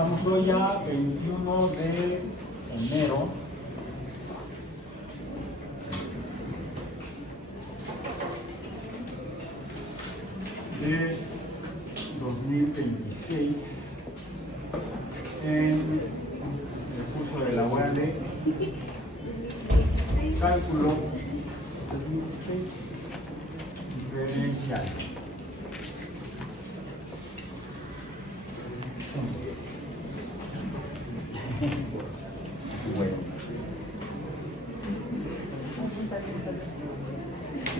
Estamos hoy ya 21 de enero. De 2026 en el curso de la UAL de cálculo diferencial. Bueno,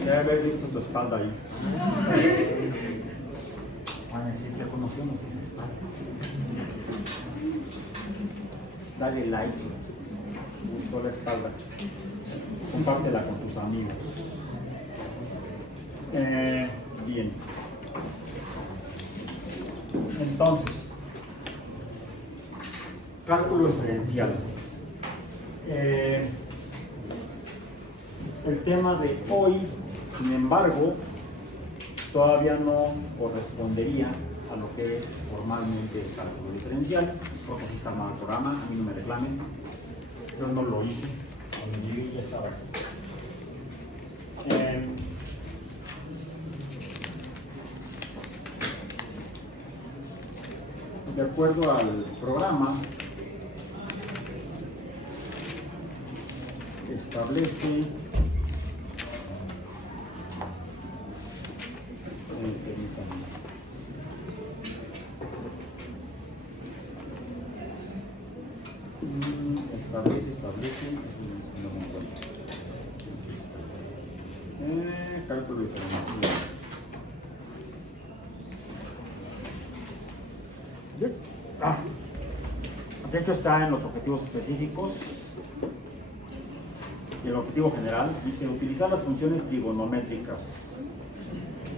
debe haber visto tu espalda ahí. Van a decir, te conocemos esa espalda. Dale like, gustó la espalda. Compártela con tus amigos. Bien. Entonces, cálculo diferencial. El tema de hoy, sin embargo, todavía no correspondería a lo que es formalmente el cálculo diferencial, porque así está mal el programa, a mí no me reclamen, yo no lo hice, cuando llegué ya estaba así. De acuerdo al programa, establece cálculo diferencial. De hecho está en los objetivos específicos y el objetivo general dice utilizar las funciones trigonométricas,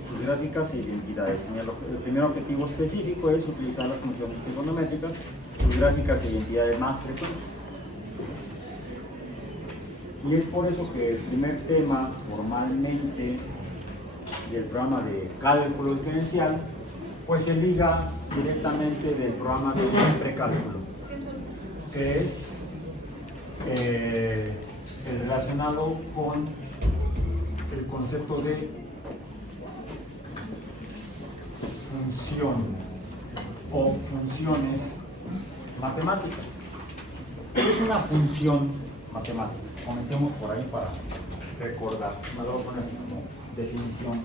sus gráficas e identidades. El primer objetivo específico es utilizar las funciones trigonométricas, sus gráficas e identidades más frecuentes. Y es por eso que el primer tema formalmente del programa de cálculo diferencial pues se liga directamente del programa de precálculo, que es el relacionado con el concepto de función o funciones matemáticas. ¿Qué es una función matemática? Comencemos por ahí para recordar. Me lo voy a poner así como definición.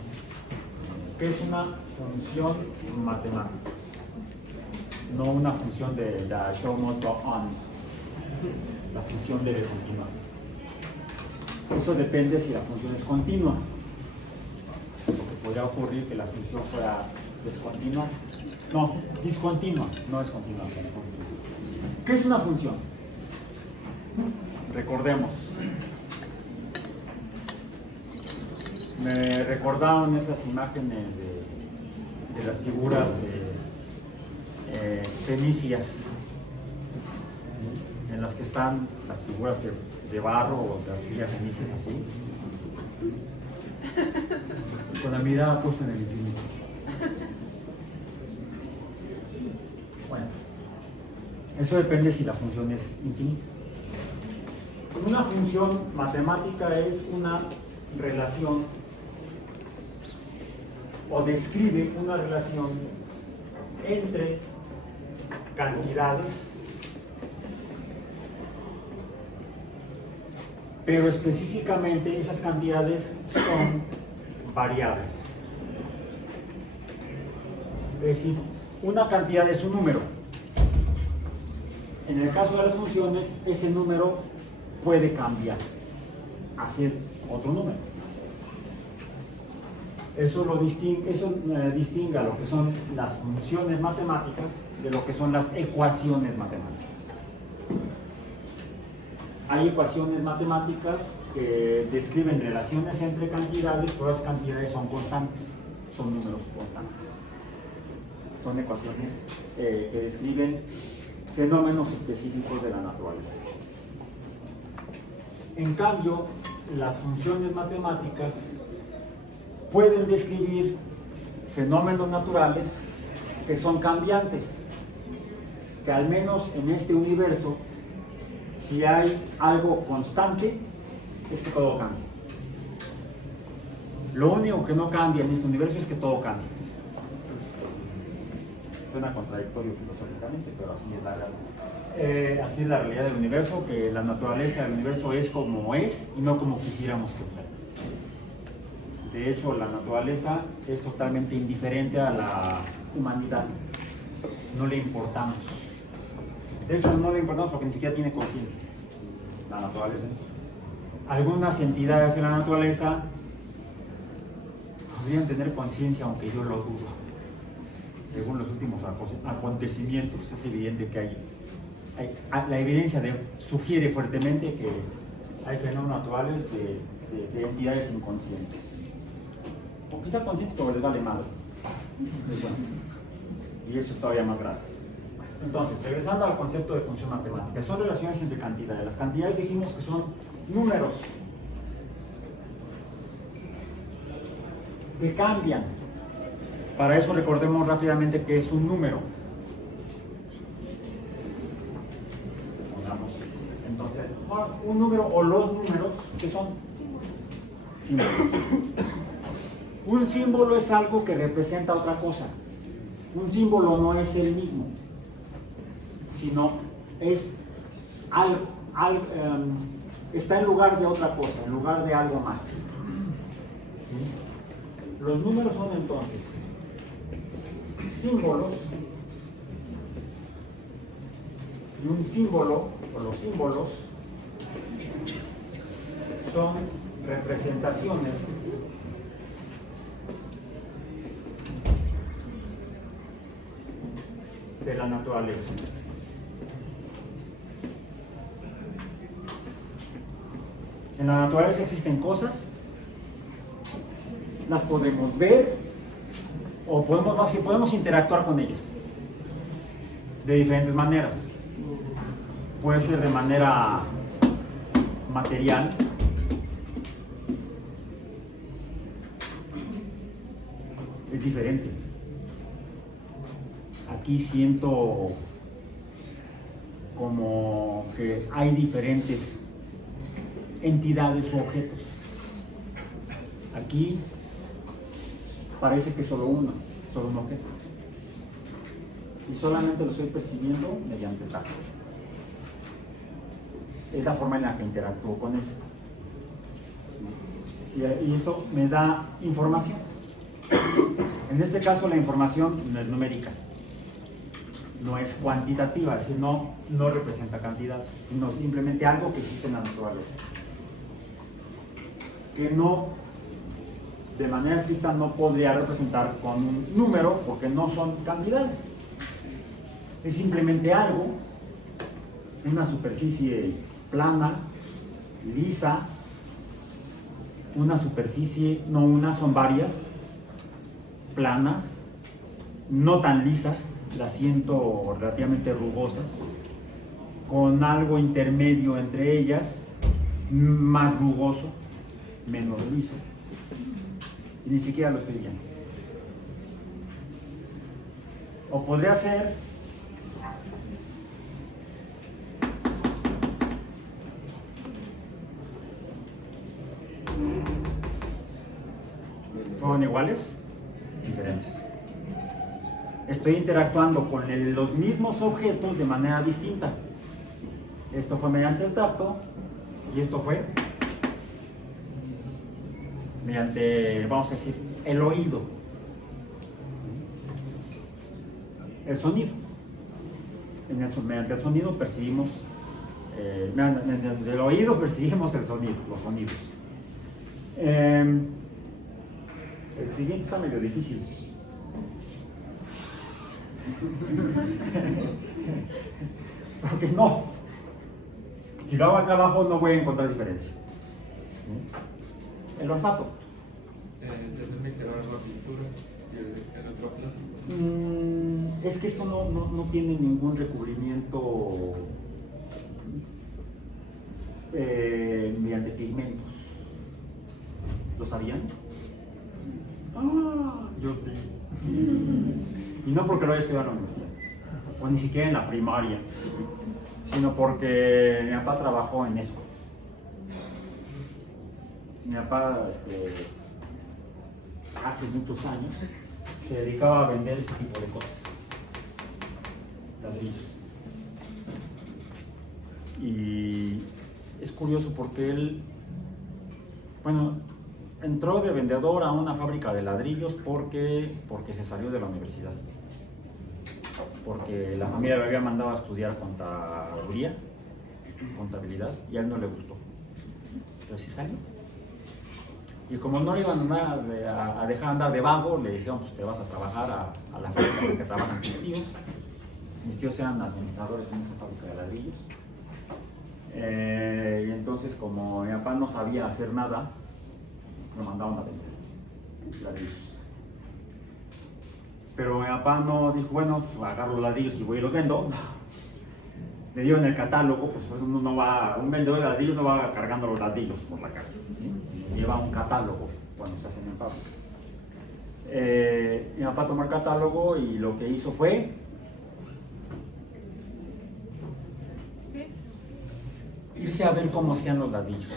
¿Qué es una función matemática? No una función de la show must go on. La función debe continuar. Eso depende si la función es continua. Porque podría ocurrir que la función fuera descontinua. No, discontinua, no es continua. ¿Qué es una función? Recordemos. Me recordaron esas imágenes de las figuras fenicias, en las que están las figuras de barro o de arcilla fenicias así, con la mirada puesta en el infinito. Bueno, eso depende si la función es infinita. Una función matemática es una relación o describe una relación entre cantidades, pero específicamente esas cantidades son variables. Es decir, una cantidad es un número. En el caso de las funciones, ese número puede cambiar a ser otro número. Eso distingue a lo que son las funciones matemáticas de lo que son las ecuaciones matemáticas. Hay ecuaciones matemáticas que describen relaciones entre cantidades, pero las cantidades son constantes, son números constantes. Son ecuaciones que describen fenómenos específicos de la naturaleza. En cambio, las funciones matemáticas pueden describir fenómenos naturales que son cambiantes, que al menos en este universo, si hay algo constante, es que todo cambia. Lo único que no cambia en este universo es que todo cambia. Suena contradictorio filosóficamente, pero así es la realidad. Así es la realidad del universo, que la naturaleza del universo es como es y no como quisiéramos que fuera. De hecho, la naturaleza es totalmente indiferente a la humanidad. No le importamos. De hecho, no le importamos porque ni siquiera tiene conciencia. La naturaleza en sí. Algunas entidades de la naturaleza podrían tener conciencia, aunque yo lo dudo. Según los últimos acontecimientos, es evidente que la evidencia sugiere fuertemente que hay fenómenos naturales de entidades inconscientes. O quizá conscientes, pero les vale mal. Y eso es todavía más grave. Entonces, regresando al concepto de función matemática, son relaciones entre cantidades. Las cantidades dijimos que son números que cambian. Para eso recordemos rápidamente que es un número. Entonces, un número o los números, ¿qué son? Símbolos. Un símbolo es algo que representa otra cosa. Un símbolo no es el mismo, sino es está en lugar de otra cosa, en lugar de algo más. Los números son entonces símbolos, y un símbolo, o los símbolos, son representaciones de la naturaleza. En la naturaleza existen cosas, las podemos ver o podemos interactuar con ellas de diferentes maneras. Puede ser de manera material, es diferente. Aquí siento como que hay diferentes entidades u objetos. Aquí parece que solo un objeto. Y solamente lo estoy percibiendo mediante el tacto. Es la forma en la que interactúo con él. Y esto me da información. En este caso la información no es numérica, no es cuantitativa, es decir, no representa cantidades, sino simplemente algo que existe en la naturaleza. Que no, de manera estricta, no podría representar con un número porque no son cantidades. Es simplemente algo, una superficie plana, lisa, una superficie, no una, son varias, planas, no tan lisas, las siento relativamente rugosas, con algo intermedio entre ellas, más rugoso, menos liso, y ni siquiera lo estoy viendo. O podría ser ¿fueron iguales? Diferentes. Estoy interactuando con los mismos objetos de manera distinta. Esto fue mediante el tacto y esto fue mediante, vamos a decir, el oído. El sonido. Mediante el sonido percibimos, mediante el oído percibimos el sonido, los sonidos. El siguiente está medio difícil. Porque no. Si lo hago acá abajo no voy a encontrar diferencia. El olfato. Tendré que grabar la pintura en otro plástico. Es que esto no tiene ningún recubrimiento mediante pigmentos. ¿Lo sabían? Ah, yo sí. Y no porque lo haya estudiado en la universidad. o ni siquiera en la primaria, sino porque mi papá trabajó en eso. Mi papá, hace muchos años, se dedicaba a vender ese tipo de cosas, ladrillos. Y es curioso porque él, bueno, entró de vendedor a una fábrica de ladrillos porque se salió de la universidad. Porque la familia lo había mandado a estudiar contabilidad, y a él no le gustó. Pero sí salió. Y como no iban a dejar andar de vago, le dijeron, pues te vas a trabajar a la fábrica en la que trabajan tus tíos. Mis tíos eran administradores en esa fábrica de ladrillos. Y entonces, como mi papá no sabía hacer nada, lo mandaron a vender ladrillos. Pero mi papá no dijo, bueno, pues agarro los ladrillos y voy y los vendo. Le dieron el catálogo, pues un vendedor de ladrillos no va cargando los ladrillos por la calle, ¿sí? Lleva un catálogo cuando se hacen en fábrica. Mi papá tomó el catálogo y lo que hizo fue irse a ver cómo hacían los ladrillos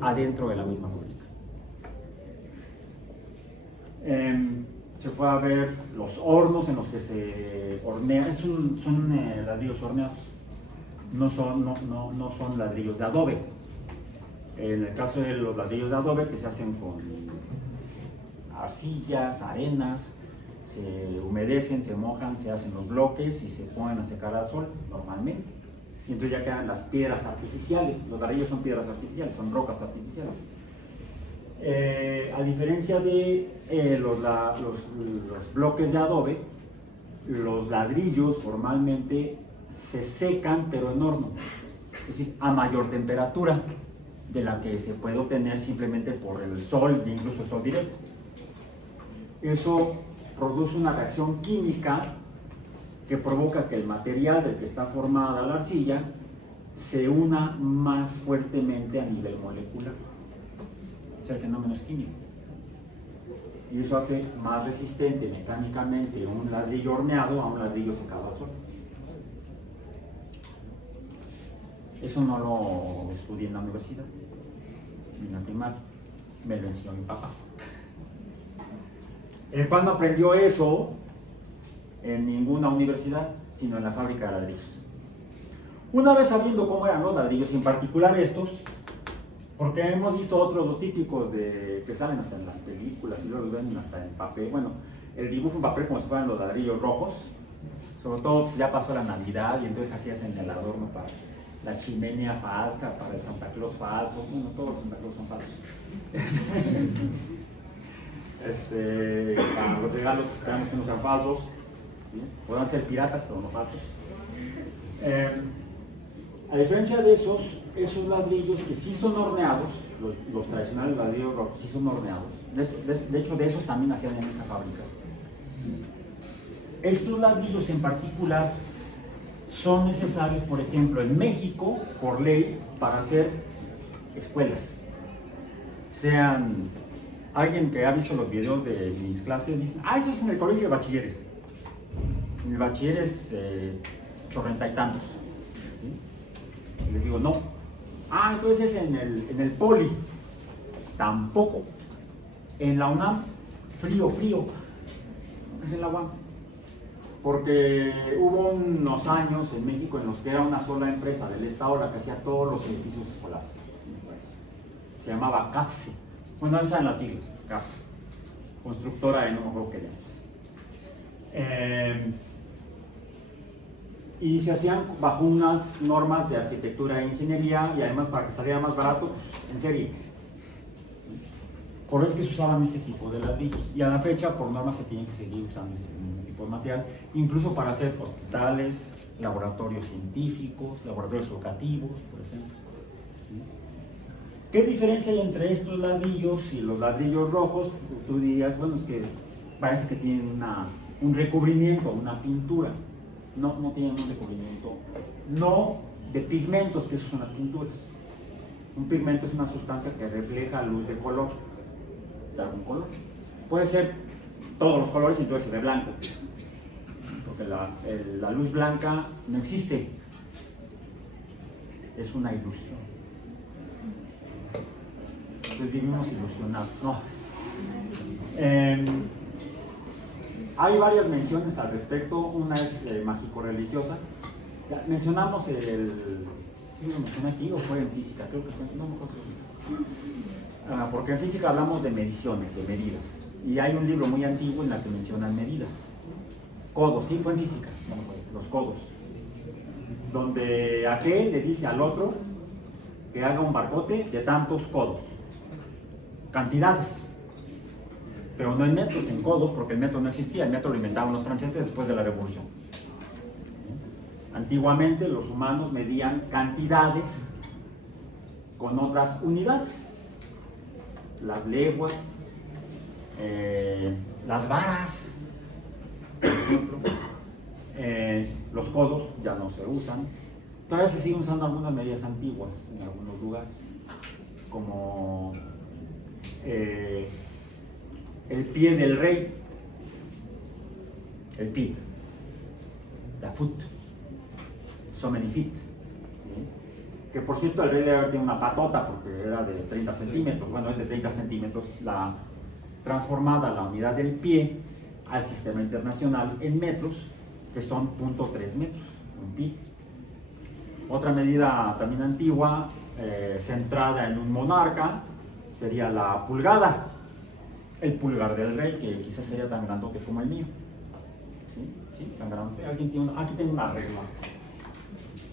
adentro de la misma fábrica. Se fue a ver los hornos en los que se hornean. Son ladrillos horneados, no son ladrillos de adobe. En el caso de los ladrillos de adobe, que se hacen con arcillas, arenas, se humedecen, se mojan, se hacen los bloques y se ponen a secar al sol normalmente. Y entonces ya quedan las piedras artificiales. Los ladrillos son piedras artificiales, son rocas artificiales. A diferencia de los bloques de adobe, los ladrillos formalmente se secan, pero en horno, es decir, a mayor temperatura de la que se puede obtener simplemente por el sol, incluso el sol directo. Eso produce una reacción química que provoca que el material del que está formada la arcilla se una más fuertemente a nivel molecular. O sea, el fenómeno es químico. Y eso hace más resistente mecánicamente un ladrillo horneado a un ladrillo secado al sol. Eso no lo estudié en la universidad, ni en la primaria. Me lo enseñó mi papá. El papá no aprendió eso en ninguna universidad, sino en la fábrica de ladrillos. Una vez sabiendo cómo eran los ladrillos, en particular estos, porque hemos visto otros, los típicos que salen hasta en las películas y luego los ven hasta en papel. Bueno, el dibujo en papel como si fueran los ladrillos rojos, sobre todo pues, ya pasó la Navidad y entonces así hacen el adorno para la chimenea falsa, para el Santa Claus falso. Bueno, todos los Santa Claus son falsos. Para los regalos esperamos que no sean falsos, ¿sí? Podrán ser piratas pero no falsos. A diferencia de esos ladrillos que sí son horneados, los tradicionales ladrillos rojos sí son horneados, de hecho de esos también hacían en esa fábrica. Estos ladrillos en particular son necesarios, por ejemplo, en México, por ley, para hacer escuelas. Sean, alguien que ha visto los videos de mis clases dice, eso es en el colegio de bachilleres. En el bachilleres, 80 y tantos. ¿Sí? Y les digo, no. Entonces es en el poli. Tampoco. En la UNAM, frío. Es en la UNAM. Porque hubo unos años en México en los que era una sola empresa del Estado la que hacía todos los edificios escolares. Se llamaba CAFSE. Bueno, esas eran las siglas, CAFSE. Constructora de no me acuerdo qué llamas. Y se hacían bajo unas normas de arquitectura e ingeniería y además para que saliera más barato, pues, en serie. Por eso es que se usaban este tipo de ladrillos y a la fecha por normas se tiene que seguir usando este tipo de material, incluso para hacer hospitales, laboratorios científicos, laboratorios educativos, por ejemplo. ¿Sí? ¿Qué diferencia hay entre estos ladrillos y los ladrillos rojos? Tú dirías, bueno, es que parece que tienen un recubrimiento, una pintura. No tienen un recubrimiento, no de pigmentos, que esos son las pinturas. Un pigmento es una sustancia que refleja luz de color, de algún color. Puede ser todos los colores y entonces se ve blanco. porque la luz blanca no existe, es una ilusión. Entonces vivimos ilusionados. No. Hay varias menciones al respecto. Una es mágico-religiosa. Mencionamos ¿sí lo mencioné aquí o fue en física? Creo que fue, no me acuerdo. Porque en física hablamos de mediciones, de medidas. Y hay un libro muy antiguo en el que mencionan medidas. Codos, sí, fue en física, no me acuerdo, los codos. Donde aquel le dice al otro que haga un barcote de tantos codos. Cantidades. Pero no en metros, en codos, porque el metro no existía. El metro lo inventaron los franceses después de la Revolución. Antiguamente los humanos medían cantidades con otras unidades. Las leguas, las varas, por ejemplo. Los codos ya no se usan. Todavía se siguen usando algunas medidas antiguas en algunos lugares, como el pie del rey, el pie, la foot, so many feet, que por cierto el rey debe haber tenido una patota porque era de 30 centímetros, bueno, es de 30 centímetros, la transformada la unidad del pie al sistema internacional en metros, que son 0.3 metros, un pie. Otra medida también antigua, centrada en un monarca, sería la pulgada, el pulgar del rey, que quizás sería tan grandote como el mío. ¿Sí? ¿Sí? Tan grande. Aquí tengo una regla,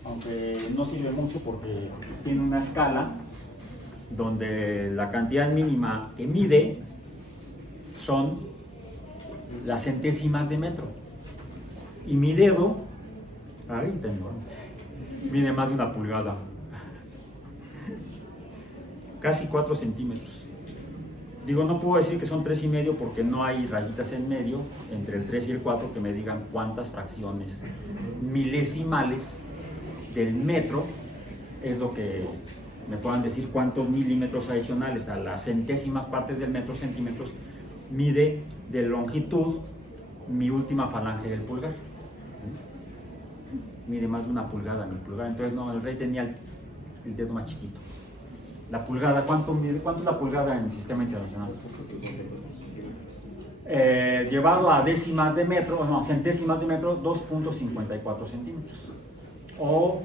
aunque no sirve mucho porque tiene una escala donde la cantidad mínima que mide son las centésimas de metro. Y mi dedo, ahí tengo, mide más de una pulgada, casi 4 centímetros. Digo, no puedo decir que son 3,5 porque no hay rayitas en medio entre el 3 y el 4 que me digan cuántas fracciones milesimales del metro es lo que me puedan decir cuántos milímetros adicionales a las centésimas partes del metro, centímetros, mide de longitud mi última falange del pulgar. Mide más de una pulgada mi pulgar, entonces no, el rey tenía el dedo más chiquito. La pulgada, ¿cuánto es la pulgada en el sistema internacional? Llevado a décimas de metro, no, centésimas de metro, 2.54 centímetros. O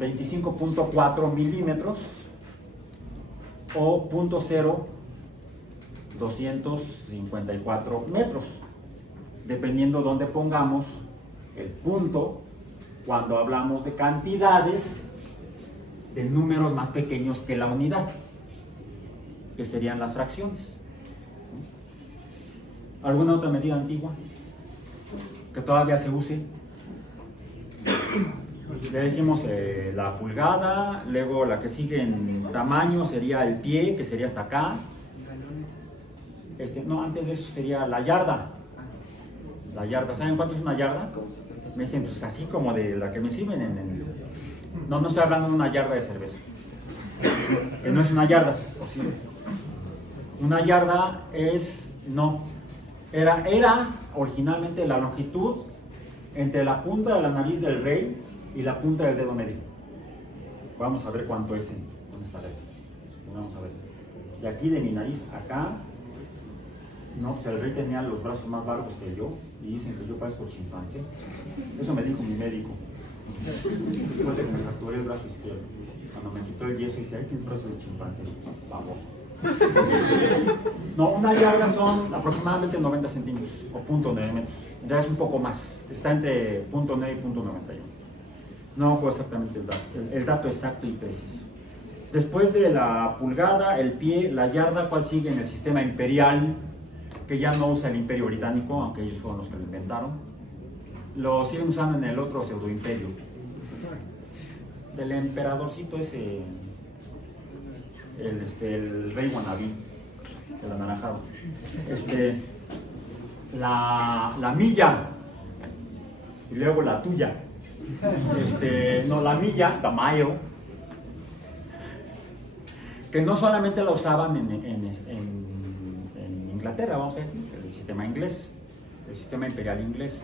25.4 milímetros o 0.254 metros, dependiendo dónde pongamos el punto cuando hablamos de cantidades de números más pequeños que la unidad, que serían las fracciones. ¿Alguna otra medida antigua que todavía se use? Ya dijimos la pulgada, luego la que sigue en tamaño sería el pie, que sería hasta acá. No, antes de eso sería la yarda. La yarda, ¿saben cuánto es una yarda? Me dicen, pues así como de la que me sirven No, no estoy hablando de una yarda de cerveza. Que no es una yarda, por cierto. Una yarda era originalmente la longitud entre la punta de la nariz del rey y la punta del dedo medio. Vamos a ver cuánto es en esta regla. Vamos a ver. De aquí de mi nariz acá, no, pues el rey tenía los brazos más largos que yo y dicen que yo parezco chimpancé. Eso me dijo mi médico. Después de que me fracturé el brazo izquierdo. Cuando me quitó el yeso, dice, ay, tienes brazo de chimpancé. Baboso. No, una yarda son aproximadamente 90 centímetros o 0.9 metros. Ya es un poco más. Está entre 0.9 y 0.91. No fue exactamente el dato exacto y preciso. Después de la pulgada, el pie, la yarda, ¿cuál sigue en el sistema imperial? Que ya no usa el imperio británico, aunque ellos fueron los que lo inventaron. Lo siguen usando en el otro pseudoimperio. Del emperadorcito ese, el rey wannabe, el anaranjado. La milla, y luego la tuya. No, la milla, the mile, que no solamente la usaban en Inglaterra, vamos a decir, el sistema inglés, el sistema imperial inglés.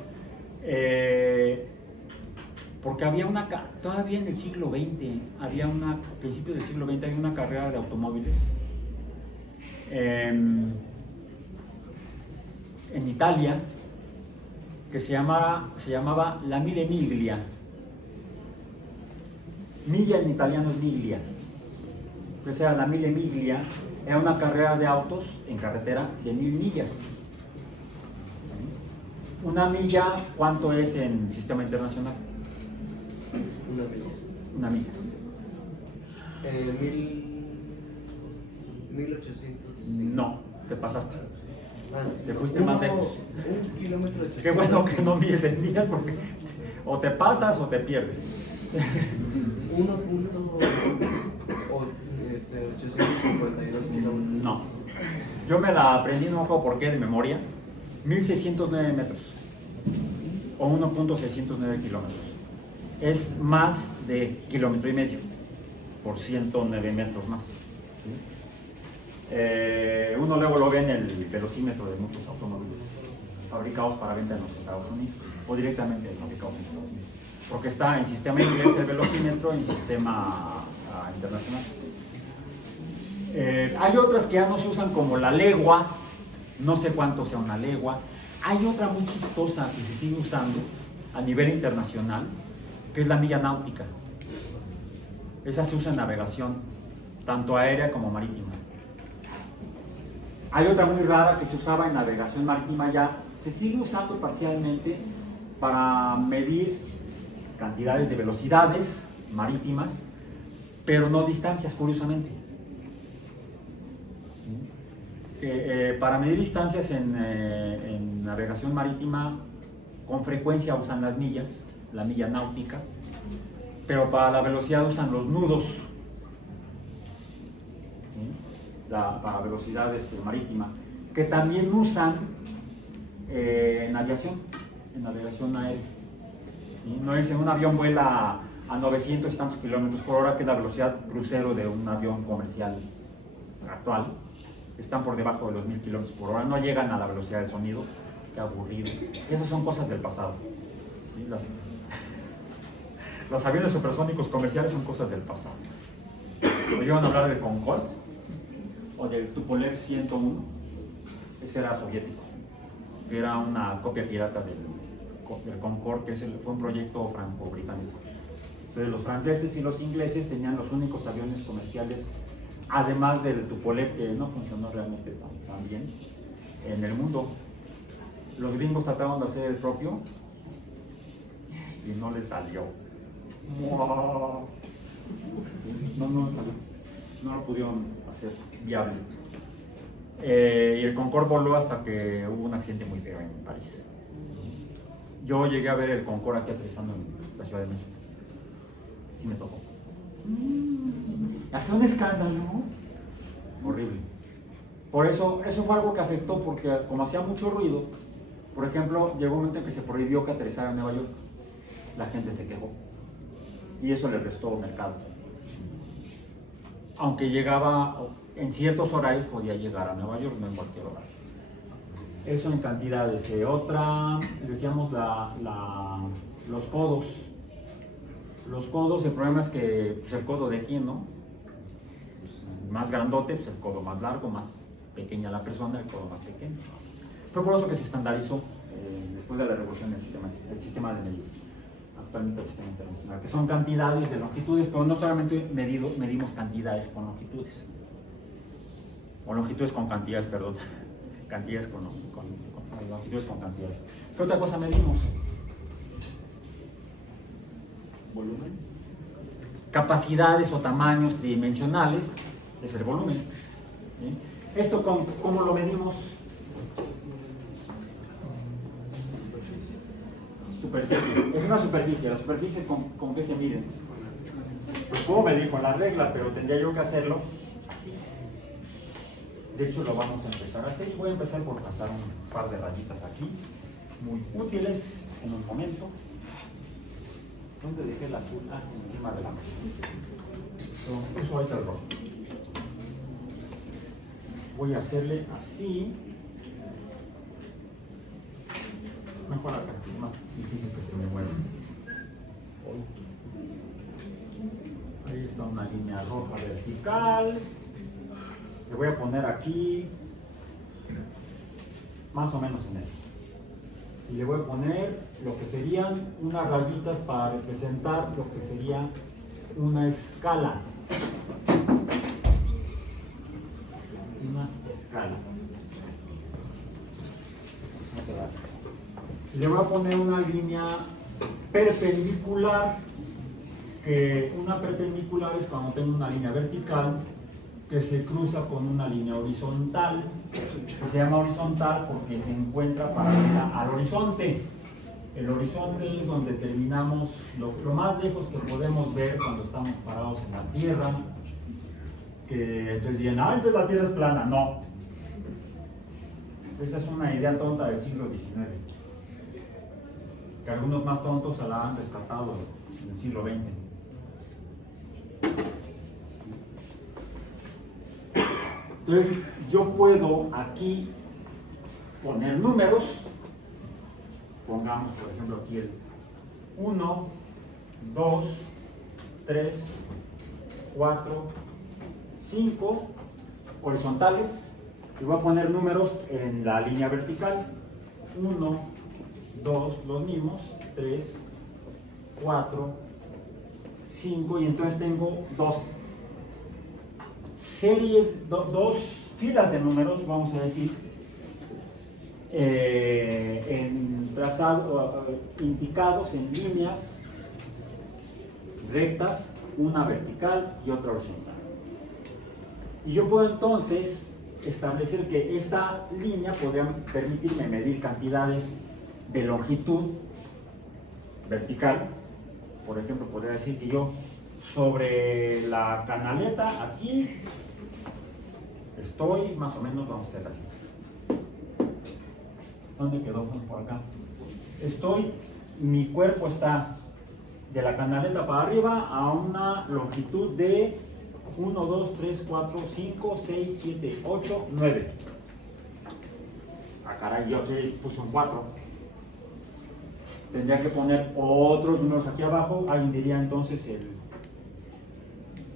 Porque había todavía en el siglo XX, a principios del siglo XX, había una carrera de automóviles en Italia que se llamaba la Mille Miglia. Milla en italiano es miglia. Entonces la Mille Miglia era una carrera de autos en carretera de 1000 millas. Una milla, ¿cuánto es en sistema internacional? Una milla. Una milla. 1800. No, te pasaste. Ah, Te fuiste más lejos. 1 kilómetro 800. Qué bueno que no mides en millas porque o te pasas o te pierdes. 852 kilómetros. No. Yo me la aprendí, no me acuerdo por qué, de memoria. 1609 metros. O 1.609 kilómetros. Es más de kilómetro y medio. Por 109 metros más. ¿Sí? Uno luego lo ve en el velocímetro de muchos automóviles fabricados para venta en los Estados Unidos. O directamente fabricados en Estados Unidos. Porque está en sistema inglés el velocímetro y en sistema internacional. Hay otras que ya no se usan como la legua, no sé cuánto sea una legua. Hay otra muy chistosa que se sigue usando a nivel internacional, que es la milla náutica. Esa se usa en navegación, tanto aérea como marítima. Hay otra muy rara que se usaba en navegación marítima ya, se sigue usando parcialmente para medir cantidades de velocidades marítimas, pero no distancias, curiosamente. Para medir distancias en navegación marítima, con frecuencia usan las millas, la milla náutica, pero para la velocidad usan los nudos, para velocidad marítima, que también usan en aviación, en navegación aérea. No es en un avión vuela a 900 y tantos kilómetros por hora, que es la velocidad crucero de un avión comercial actual. Están por debajo de los 1000 kilómetros por hora, no llegan a la velocidad del sonido. Qué aburrido. Esas son cosas del pasado. ¿Sí? Los aviones supersónicos comerciales son cosas del pasado. ¿Oyeron hablar del Concorde? O del Tupolev 101. Ese era soviético, que era una copia pirata del Concorde, que fue un proyecto franco-británico. Entonces los franceses y los ingleses tenían los únicos aviones comerciales, además del Tupolev, que no funcionó realmente tan bien en el mundo. Los gringos trataron de hacer el propio y no les salió. No salió. No lo pudieron hacer viable. Y el Concorde voló hasta que hubo un accidente muy feo en París. Yo llegué a ver el Concorde aquí aterrizando en la Ciudad de México. Sí me tocó. Hace un escándalo, ¿no? Horrible. Por eso fue algo que afectó, porque como hacía mucho ruido, por ejemplo, llegó un momento en que se prohibió que aterrizara en Nueva York. La gente se quejó. Y eso le restó mercado. Aunque llegaba, en ciertos horarios podía llegar a Nueva York, no en cualquier horario. Eso en cantidades. Otra, decíamos los codos. Los codos, el problema es que pues, el codo de quién, ¿no? Pues, más grandote, pues el codo más largo, más pequeña la persona, el codo más pequeño. Fue por eso que se estandarizó después de la revolución del sistema de medidas, actualmente el sistema internacional, que son cantidades de longitudes, pero no solamente medimos cantidades con longitudes, o longitudes con cantidades, perdón, cantidades con longitudes con cantidades. ¿Qué otra cosa medimos? Volumen. Capacidades o tamaños tridimensionales es el volumen. ¿Sí? ¿Esto cómo lo medimos? Superficie. Es una superficie. ¿La superficie con qué se mide? Pues puedo medir con la regla, pero tendría yo que hacerlo así. De hecho, lo vamos a empezar a hacer y voy a empezar por pasar un par de rayitas aquí, muy útiles en un momento. ¿Dónde dejé el azul? Ah, encima de la mesa. Uso ahorita el rojo. Voy a hacerle así. Mejor acá, es más difícil que se me mueva. Ahí está una línea roja vertical. Le voy a poner aquí, más o menos en él. Y le voy a poner lo que serían unas rayitas para representar lo que sería una escala. Una escala. Le voy a poner una línea perpendicular, que una perpendicular es cuando tengo una línea vertical que se cruza con una línea horizontal, que se llama horizontal porque se encuentra paralela al horizonte. El horizonte es donde terminamos lo más lejos que podemos ver cuando estamos parados en la Tierra. Que entonces digan, ah, entonces la Tierra es plana. No. Esa es una idea tonta del siglo XIX, que algunos más tontos se la han rescatado en el siglo XX. Entonces, yo puedo aquí poner números. Pongamos, por ejemplo, aquí el 1, 2, 3, 4, 5 horizontales. Y voy a poner números en la línea vertical. 1, 2, los mismos. 3, 4, 5. Y entonces tengo dos series, dos filas de números, vamos a decir, indicados en líneas rectas, una vertical y otra horizontal. Y yo puedo entonces establecer que esta línea podría permitirme medir cantidades de longitud vertical. Por ejemplo, podría decir que yo sobre la canaleta aquí estoy más o menos, vamos a hacer así. ¿Dónde quedó? Por acá. Mi cuerpo está de la canaleta para arriba a una longitud de 1, 2, 3, 4, 5, 6, 7, 8, 9. Ah, caray, yo aquí puse un 4. Tendría que poner otros números aquí abajo. Ahí diría entonces el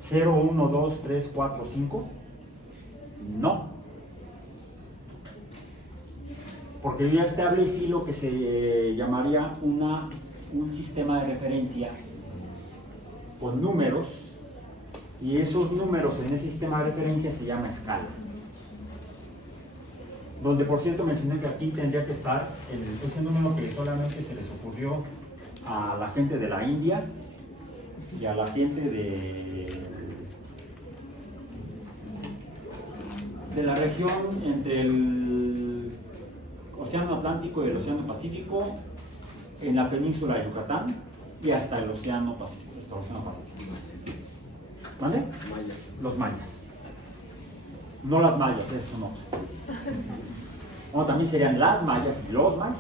0, 1, 2, 3, 4, 5. No. Porque yo ya establecí lo que se llamaría un sistema de referencia con números, y esos números en ese sistema de referencia se llama escala. Donde, por cierto, mencioné que aquí tendría que estar ese número que solamente se les ocurrió a la gente de la India y a la gente de la región entre el Océano Atlántico y el Océano Pacífico, en la península de Yucatán y hasta el Océano Pacífico. ¿Vale? Mayas. Los mayas. No las mayas, esas son otras. Bueno, también serían las mayas y los mayas.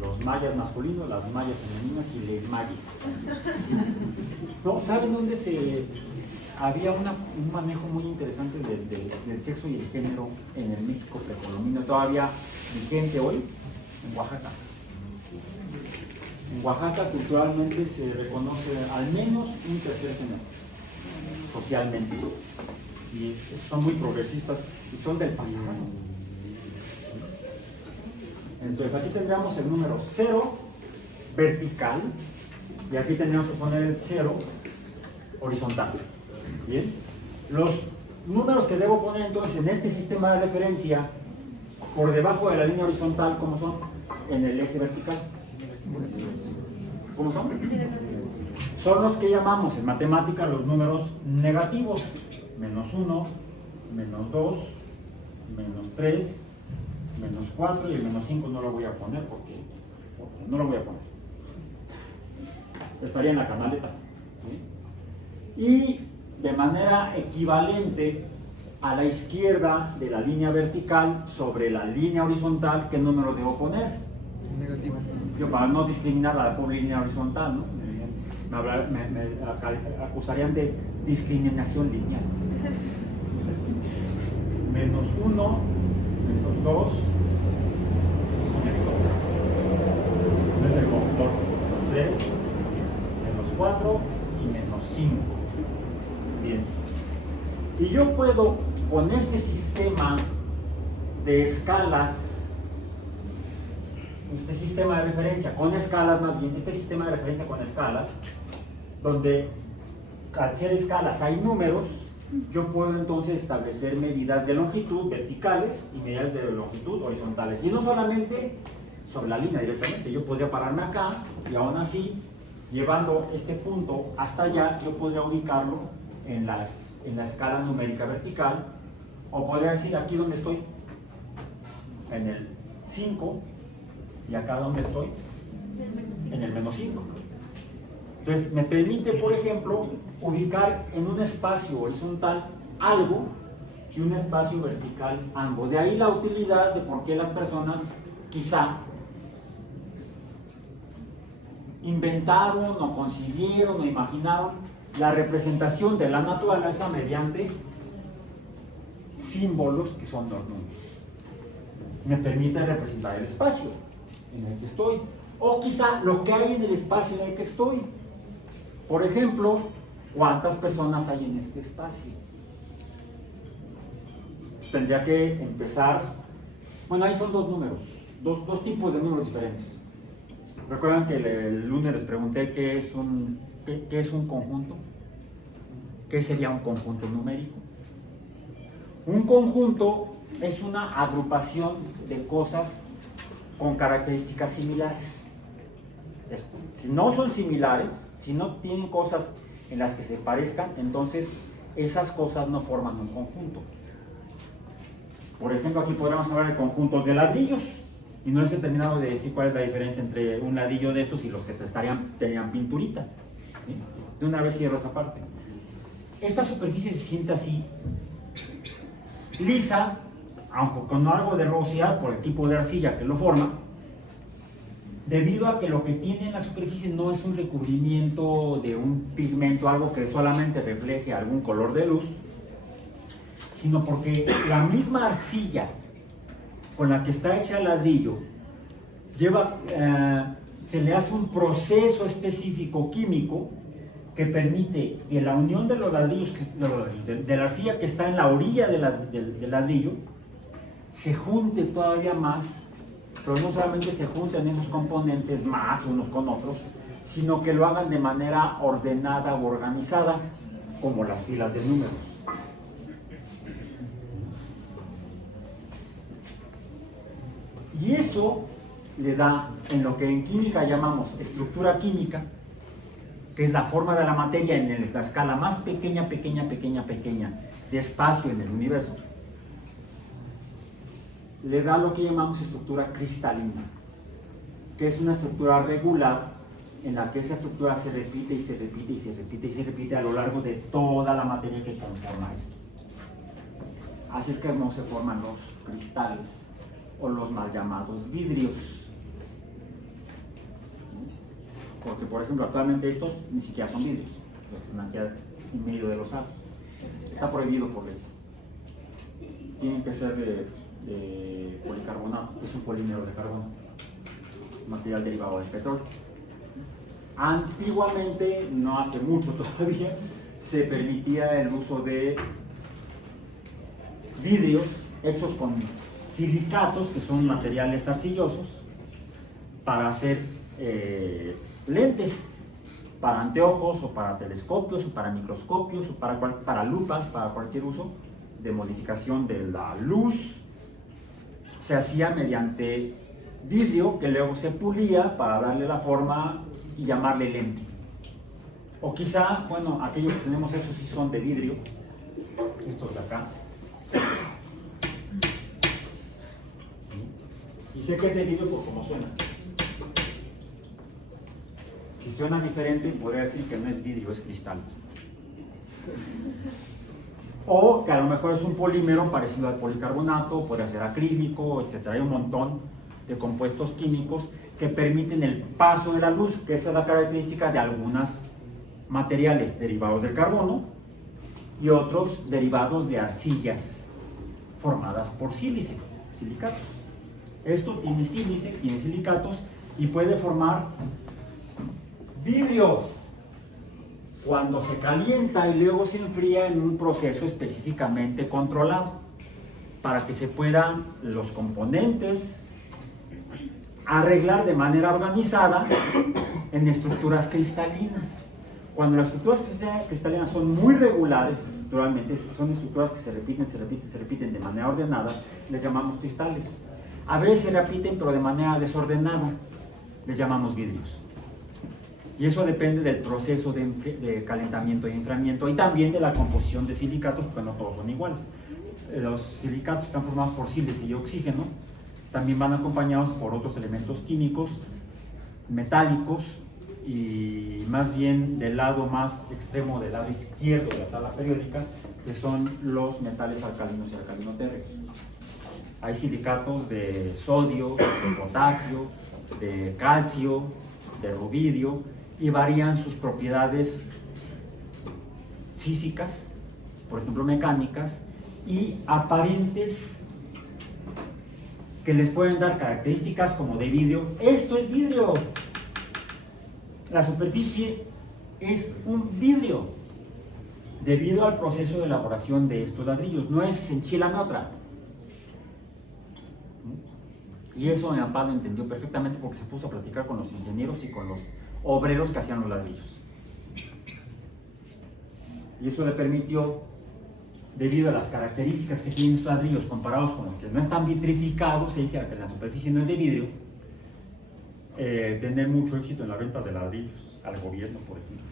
Los mayas masculinos, las mayas femeninas y les mayas. ¿No? ¿Saben dónde había un manejo muy interesante del sexo y el género en el México precolombino, todavía vigente hoy? En Oaxaca. En Oaxaca culturalmente se reconoce al menos un tercer género, socialmente. Y son muy progresistas y son del pasado. Entonces aquí tendríamos el número 0 vertical y aquí tendríamos que poner el 0 horizontal. Bien, los números que debo poner entonces en este sistema de referencia por debajo de la línea horizontal, ¿cómo son? En el eje vertical. ¿Cómo son? Son los que llamamos en matemática los números negativos. Menos 1, menos 2, menos 3, menos 4 y el menos 5 no lo voy a poner porque no lo voy a poner. Estaría en la canaleta. ¿Sí? Y de manera equivalente a la izquierda de la línea vertical sobre la línea horizontal, ¿qué números debo poner? Negativas. Yo, para no discriminar a la pobre línea horizontal, ¿no? Me acusarían de discriminación lineal. Menos 1, menos 2, 5. Bien. Y yo puedo, con este sistema de escalas, este sistema de referencia con escalas, más bien, este sistema de referencia con escalas, donde al ser escalas hay números, yo puedo entonces establecer medidas de longitud verticales y medidas de longitud horizontales. Y no solamente sobre la línea directamente, yo podría pararme acá y aún así, llevando este punto hasta allá, yo podría ubicarlo en la escala numérica vertical, o podría decir aquí donde estoy, en el 5, y acá donde estoy, en el menos 5. Entonces, me permite, por ejemplo, ubicar en un espacio horizontal algo y un espacio vertical ambos. De ahí la utilidad de por qué las personas quizá inventaron o concibieron o imaginaron la representación de la naturaleza mediante símbolos que son los números. Me permite representar el espacio en el que estoy, o quizá lo que hay en el espacio en el que estoy. Por ejemplo, ¿cuántas personas hay en este espacio? Tendría que empezar, bueno, ahí son dos números, dos tipos de números diferentes. ¿Recuerdan que el lunes les pregunté qué es un conjunto? ¿Qué sería un conjunto numérico? Un conjunto es una agrupación de cosas con características similares. Si no son similares, si no tienen cosas en las que se parezcan, entonces esas cosas no forman un conjunto. Por ejemplo, aquí podríamos hablar de conjuntos de ladrillos, y no he terminado de decir cuál es la diferencia entre un ladrillo de estos y los que tenían pinturita. ¿Sí? De una vez cierro esa parte. Esta superficie se siente así, lisa, aunque con algo de rocía por el tipo de arcilla que lo forma, debido a que lo que tiene en la superficie no es un recubrimiento de un pigmento, algo que solamente refleje algún color de luz, sino porque la misma arcilla con la que está hecha el ladrillo se le hace un proceso específico químico que permite que la unión de los ladrillos, de la arcilla que está en la orilla del ladrillo, se junte todavía más, pero no solamente se junten esos componentes más unos con otros, sino que lo hagan de manera ordenada o organizada, como las filas de números. Y eso le da, en lo que en química llamamos estructura química, que es la forma de la materia en la escala más pequeña de espacio en el universo, le da lo que llamamos estructura cristalina, que es una estructura regular en la que esa estructura se repite y se repite y se repite y se repite a lo largo de toda la materia que conforma esto. Así es que no se forman los cristales o los mal llamados vidrios. Porque, por ejemplo, actualmente estos ni siquiera son vidrios, los que están aquí en medio de los aros. Está prohibido por ley. Tienen que ser de policarbonato, que es un polímero de carbono, material derivado del petróleo. Antiguamente, no hace mucho todavía, se permitía el uso de vidrios hechos con silicatos, que son materiales arcillosos, para hacer lentes, para anteojos o para telescopios o para microscopios o para lupas, para cualquier uso de modificación de la luz. Se hacía mediante vidrio que luego se pulía para darle la forma y llamarle lente. O quizá, bueno, aquellos que tenemos esos sí son de vidrio, estos de acá. Y sé que es de vidrio por cómo suena. Si suena diferente, podría decir que no es vidrio, es cristal. O que a lo mejor es un polímero parecido al policarbonato, puede ser acrílico, etc. Hay un montón de compuestos químicos que permiten el paso de la luz, que esa es la característica de algunos materiales derivados del carbono y otros derivados de arcillas formadas por silicatos. Esto tiene sílice, tiene silicatos y puede formar vidrio cuando se calienta y luego se enfría en un proceso específicamente controlado, para que se puedan los componentes arreglar de manera organizada en estructuras cristalinas. Cuando las estructuras cristalinas son muy regulares estructuralmente, son estructuras que se repiten de manera ordenada, les llamamos cristales. A veces se repiten pero de manera desordenada, les llamamos vidrios. Y eso depende del proceso de calentamiento y enfriamiento y también de la composición de silicatos, porque no todos son iguales. Los silicatos están formados por sílice y oxígeno, también van acompañados por otros elementos químicos, metálicos, y más bien del lado más extremo, del lado izquierdo de la tabla periódica, que son los metales alcalinos y alcalinotérricos. Hay silicatos de sodio, de potasio, de calcio, de rubidio, y varían sus propiedades físicas, por ejemplo mecánicas, y aparentes que les pueden dar características como de vidrio. Esto es vidrio. La superficie es un vidrio debido al proceso de elaboración de estos ladrillos. No es enchilame otra. Y eso mi papá lo entendió perfectamente porque se puso a platicar con los ingenieros y con los obreros que hacían los ladrillos. Y eso le permitió, debido a las características que tienen estos ladrillos comparados con los que no están vitrificados, se dice que la superficie no es de vidrio, tener mucho éxito en la venta de ladrillos al gobierno, por ejemplo.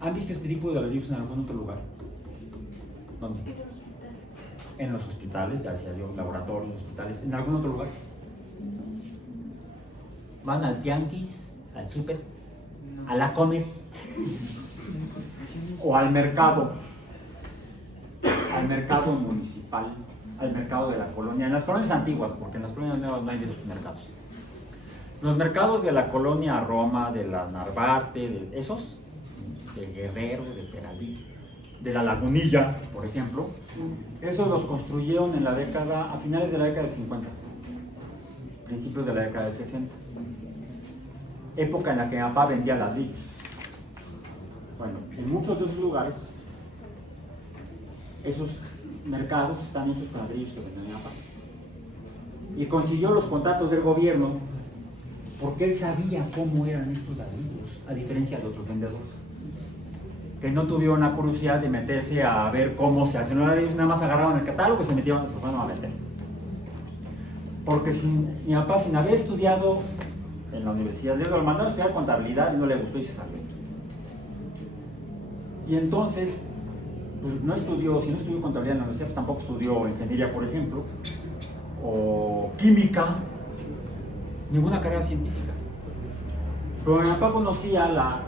¿Han visto este tipo de ladrillos en algún otro lugar? ¿Dónde? En los hospitales, ya sea yo, laboratorios, hospitales, ¿en algún otro lugar? ¿Van al tianguis, al súper, a la comer o al mercado municipal, al mercado de la colonia, en las colonias antiguas, porque en las colonias nuevas no hay de esos mercados? Los mercados de la colonia Roma, de la Narvarte, de esos, de Guerrero, de Peralí, de la Lagunilla, por ejemplo, esos los construyeron en la década, a finales de la década del 50, principios de la década del 60, época en la que mi papá vendía ladrillos. Bueno, en muchos de esos lugares, esos mercados están hechos con ladrillos que vendía mi papá. Y consiguió los contactos del gobierno porque él sabía cómo eran estos ladrillos, a diferencia de otros vendedores, que no tuvieron la curiosidad de meterse a ver cómo se hacen los ladrillos, nada más agarraban el catálogo y se metieron, se fueron a vender. Porque mi papá, sin haber estudiado en la universidad, le mandaron a estudiar contabilidad y no le gustó y se salió. Y entonces, pues no estudió, si no estudió contabilidad en la universidad, pues tampoco estudió ingeniería, por ejemplo, o química, ninguna carrera científica. Pero mi papá conocía la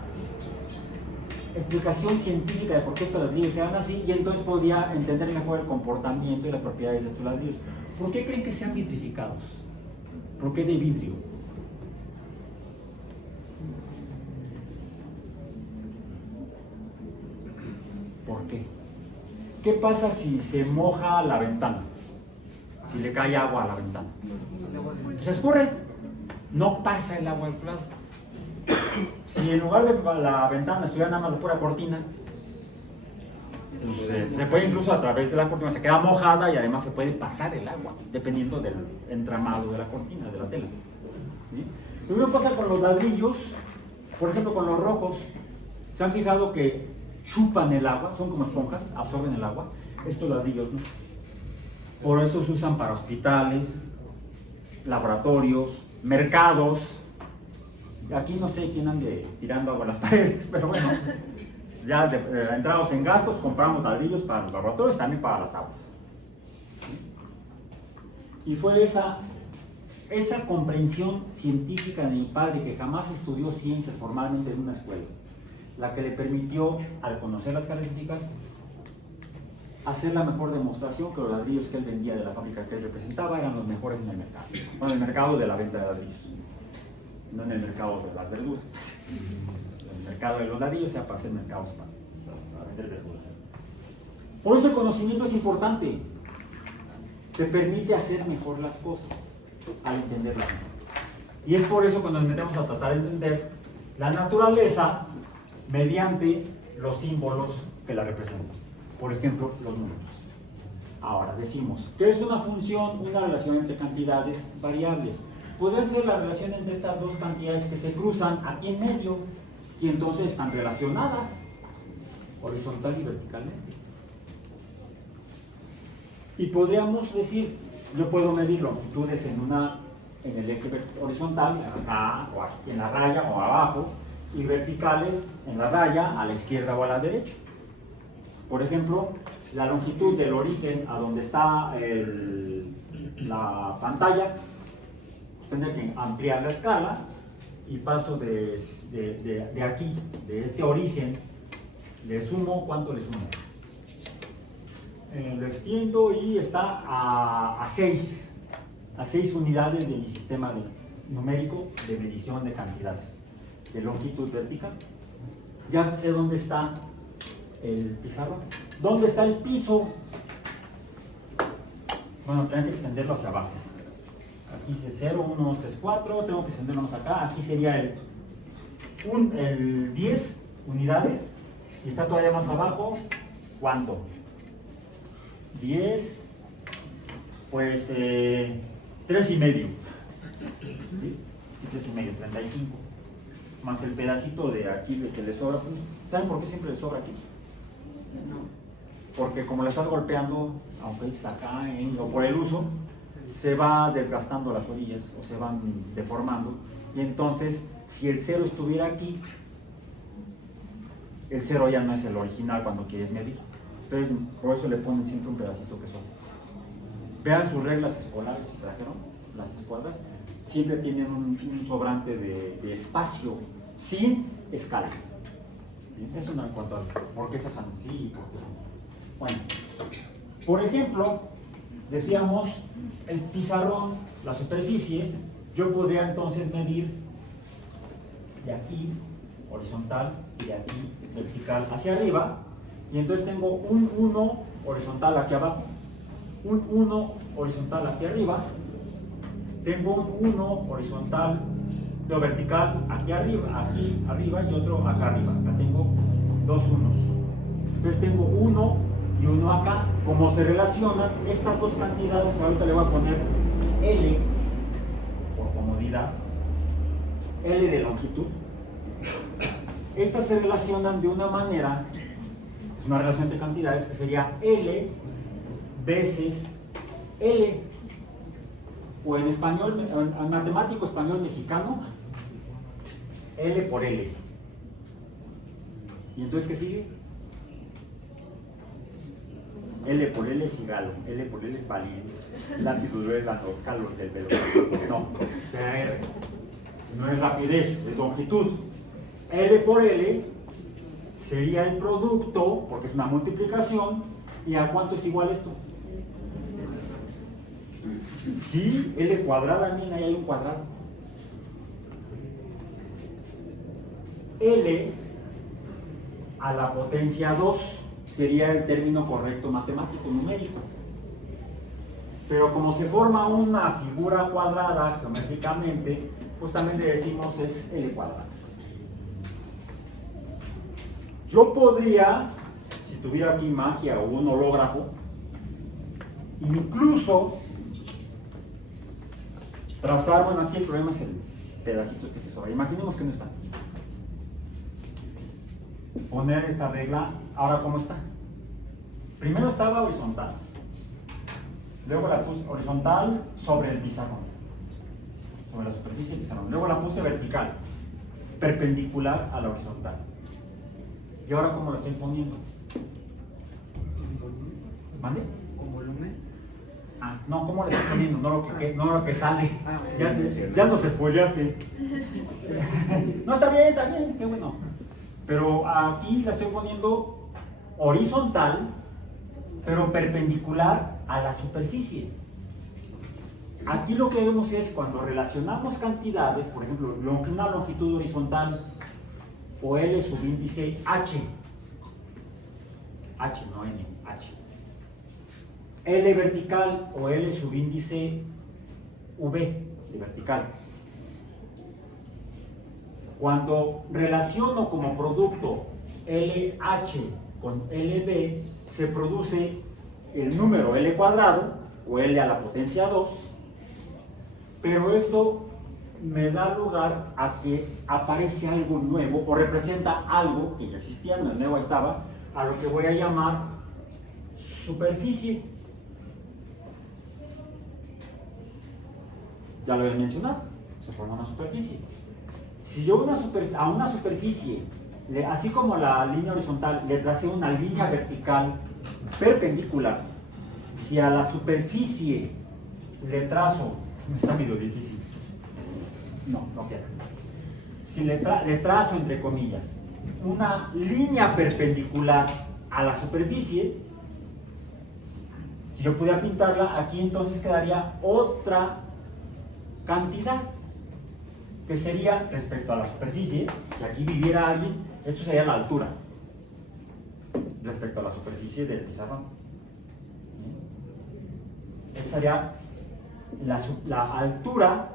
explicación científica de por qué estos ladrillos se dan así y entonces podía entender mejor el comportamiento y las propiedades de estos ladrillos. ¿Por qué creen que sean vitrificados? ¿Por qué de vidrio? ¿Por qué? ¿Qué pasa si se moja la ventana? Si le cae agua a la ventana. Se escurre. No pasa el agua al otro lado. Si en lugar de la ventana estuviera nada más de pura cortina, se puede incluso a través de la cortina, se queda mojada y además se puede pasar el agua, dependiendo del entramado de la cortina, de la tela. ¿Sí? Lo mismo pasa con los ladrillos, por ejemplo con los rojos. ¿Se han fijado que chupan el agua? Son como esponjas, absorben el agua. Estos ladrillos no. Por eso se usan para hospitales, laboratorios, mercados. Aquí no sé quién ande tirando agua a las paredes, pero bueno, ya entrados en gastos, compramos ladrillos para los laboratorios, también para las aulas. Y fue esa comprensión científica de mi padre, que jamás estudió ciencias formalmente en una escuela, la que le permitió, al conocer las características, hacer la mejor demostración que los ladrillos que él vendía de la fábrica que él representaba eran los mejores en el mercado. Bueno, en el mercado de la venta de ladrillos, no en el mercado de las verduras. El mercado de los ladrillos se para hacer mercados para vender verduras. Por eso el conocimiento es importante. Te permite hacer mejor las cosas al entenderlas mejor. Y es por eso cuando nos metemos a tratar de entender la naturaleza, mediante los símbolos que la representan. Por ejemplo, los números. Ahora decimos, ¿qué es una función? Una relación entre cantidades variables. Puede ser la relación entre estas dos cantidades que se cruzan aquí en medio y entonces están relacionadas horizontal y verticalmente. Y podríamos decir, yo puedo medir longitudes en el eje horizontal, acá o aquí en la raya o abajo, y verticales en la raya a la izquierda o a la derecha. Por ejemplo, la longitud del origen a donde está la pantalla, pues tendré que ampliar la escala y paso de aquí, de este origen, le sumo, ¿cuánto le sumo? Lo extiendo y está a 6 unidades de mi sistema numérico de medición de cantidades de longitud vertical. Ya sé dónde está el pizarrón. ¿Dónde está el piso? Bueno, tengo que extenderlo hacia abajo. Aquí es 0, 1, 2, 3, 4. Tengo que extenderlo más acá. Aquí sería el 10 unidades. Y está todavía más abajo. ¿Cuánto? 10, pues 3 y medio. ¿Sí? 3 y medio, 35. Más el pedacito de aquí de que le sobra. Pues, ¿saben por qué siempre le sobra aquí? No. Porque como le estás golpeando, aunque es acá o por el uso, se va desgastando las orillas o se van deformando. Y entonces, si el 0 estuviera aquí, el 0 ya no es el original cuando quieres medir. Entonces, por eso le ponen siempre un pedacito que sobra. Vean sus reglas escolares, si trajeron las escuadras, siempre tienen un sobrante de espacio sin escala. Eso no en cuanto a por qué esas son así. Bueno, por ejemplo, decíamos el pizarrón, la superficie, yo podría entonces medir de aquí, horizontal, y de aquí, vertical, hacia arriba, y entonces tengo un 1 horizontal aquí abajo, un 1 horizontal aquí arriba, tengo un 1 horizontal o vertical aquí arriba y otro acá arriba. Acá tengo dos unos. Entonces tengo uno y uno acá. Como se relacionan estas dos cantidades, ahorita le voy a poner L por comodidad, L de longitud. Estas se relacionan de una manera, es una relación entre cantidades que sería L veces L, o en español, en matemático español mexicano, L por L. ¿Y entonces qué sigue? L por L es cigalo, L por L es valiente, lápiz duro la calor del velo. No, será R. No es rapidez, es longitud. L por L sería el producto, porque es una multiplicación, ¿y a cuánto es igual esto? Sí, L cuadrada, miren, ahí hay un cuadrado. L a la potencia 2 sería el término correcto matemático, numérico. Pero como se forma una figura cuadrada geométricamente, pues también le decimos es L cuadrado. Yo podría, si tuviera aquí magia o un hológrafo, incluso trazar, bueno, aquí el problema es el pedacito este que sobra. Imaginemos que no está. Poner esta regla, ahora ¿cómo está? Primero estaba horizontal. Luego la puse horizontal sobre el pizarrón, sobre la superficie del pizarrón. Luego la puse vertical, perpendicular a la horizontal. ¿Y ahora cómo la estoy poniendo? ¿Mande? ¿Con volumen? Ah, no, ¿cómo la estoy poniendo? No lo que sale. Ya nos spoileaste. No, está bien, qué bueno. Pero aquí la estoy poniendo horizontal, pero perpendicular a la superficie. Aquí lo que vemos es cuando relacionamos cantidades, por ejemplo, una longitud horizontal o L subíndice H, no N, H. L vertical o L subíndice V de vertical. Cuando relaciono como producto LH con LB, se produce el número L cuadrado, o L a la potencia 2, pero esto me da lugar a que aparece algo nuevo, o representa algo que ya existía, no el nuevo estaba, a lo que voy a llamar superficie. Ya lo había mencionado, se forma una superficie. Si yo a una superficie, así como la línea horizontal, le tracé una línea vertical perpendicular, si a la superficie le trazo, está medio difícil, no queda. Si le trazo, entre comillas, una línea perpendicular a la superficie, si yo pudiera pintarla, aquí entonces quedaría otra cantidad, que sería respecto a la superficie. Si aquí viviera alguien, esto sería la altura respecto a la superficie del pizarrón. Esa sería la altura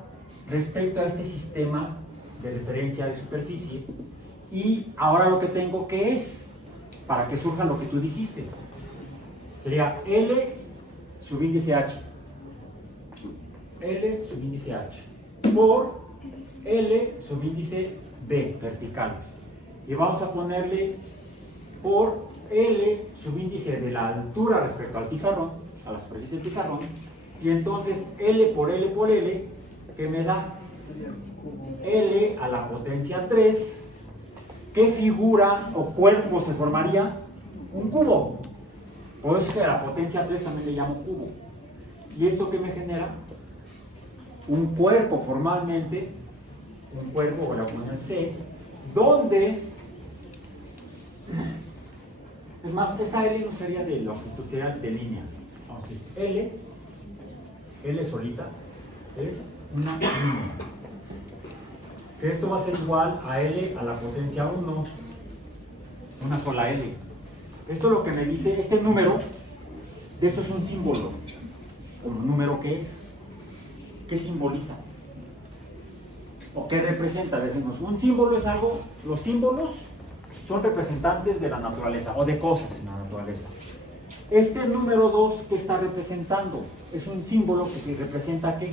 respecto a este sistema de referencia de superficie. Y ahora lo que tengo que es, para que surja lo que tú dijiste, sería L subíndice H. L subíndice H por L subíndice B vertical. Y vamos a ponerle por L subíndice de la altura respecto al pizarrón, a la superficie del pizarrón, y entonces L por L por L, que me da L a la potencia 3, ¿qué figura o cuerpo se formaría? Un cubo. Por eso que a la potencia 3 también le llamo cubo. ¿Y esto qué me genera? Un cuerpo formalmente, un cuerpo, voy a poner C, donde, es más, esta L no sería de longitud, sería de línea. Vamos a decir, L solita, es una línea. Que esto va a ser igual a L a la potencia 1, una sola L. Esto lo que me dice, este número, de esto es un símbolo. ¿Un número qué es? ¿Qué simboliza? ¿O qué representa? Decimos, un símbolo es algo, los símbolos son representantes de la naturaleza o de cosas en la naturaleza. Este número 2, ¿qué está representando? Es un símbolo que representa ¿qué?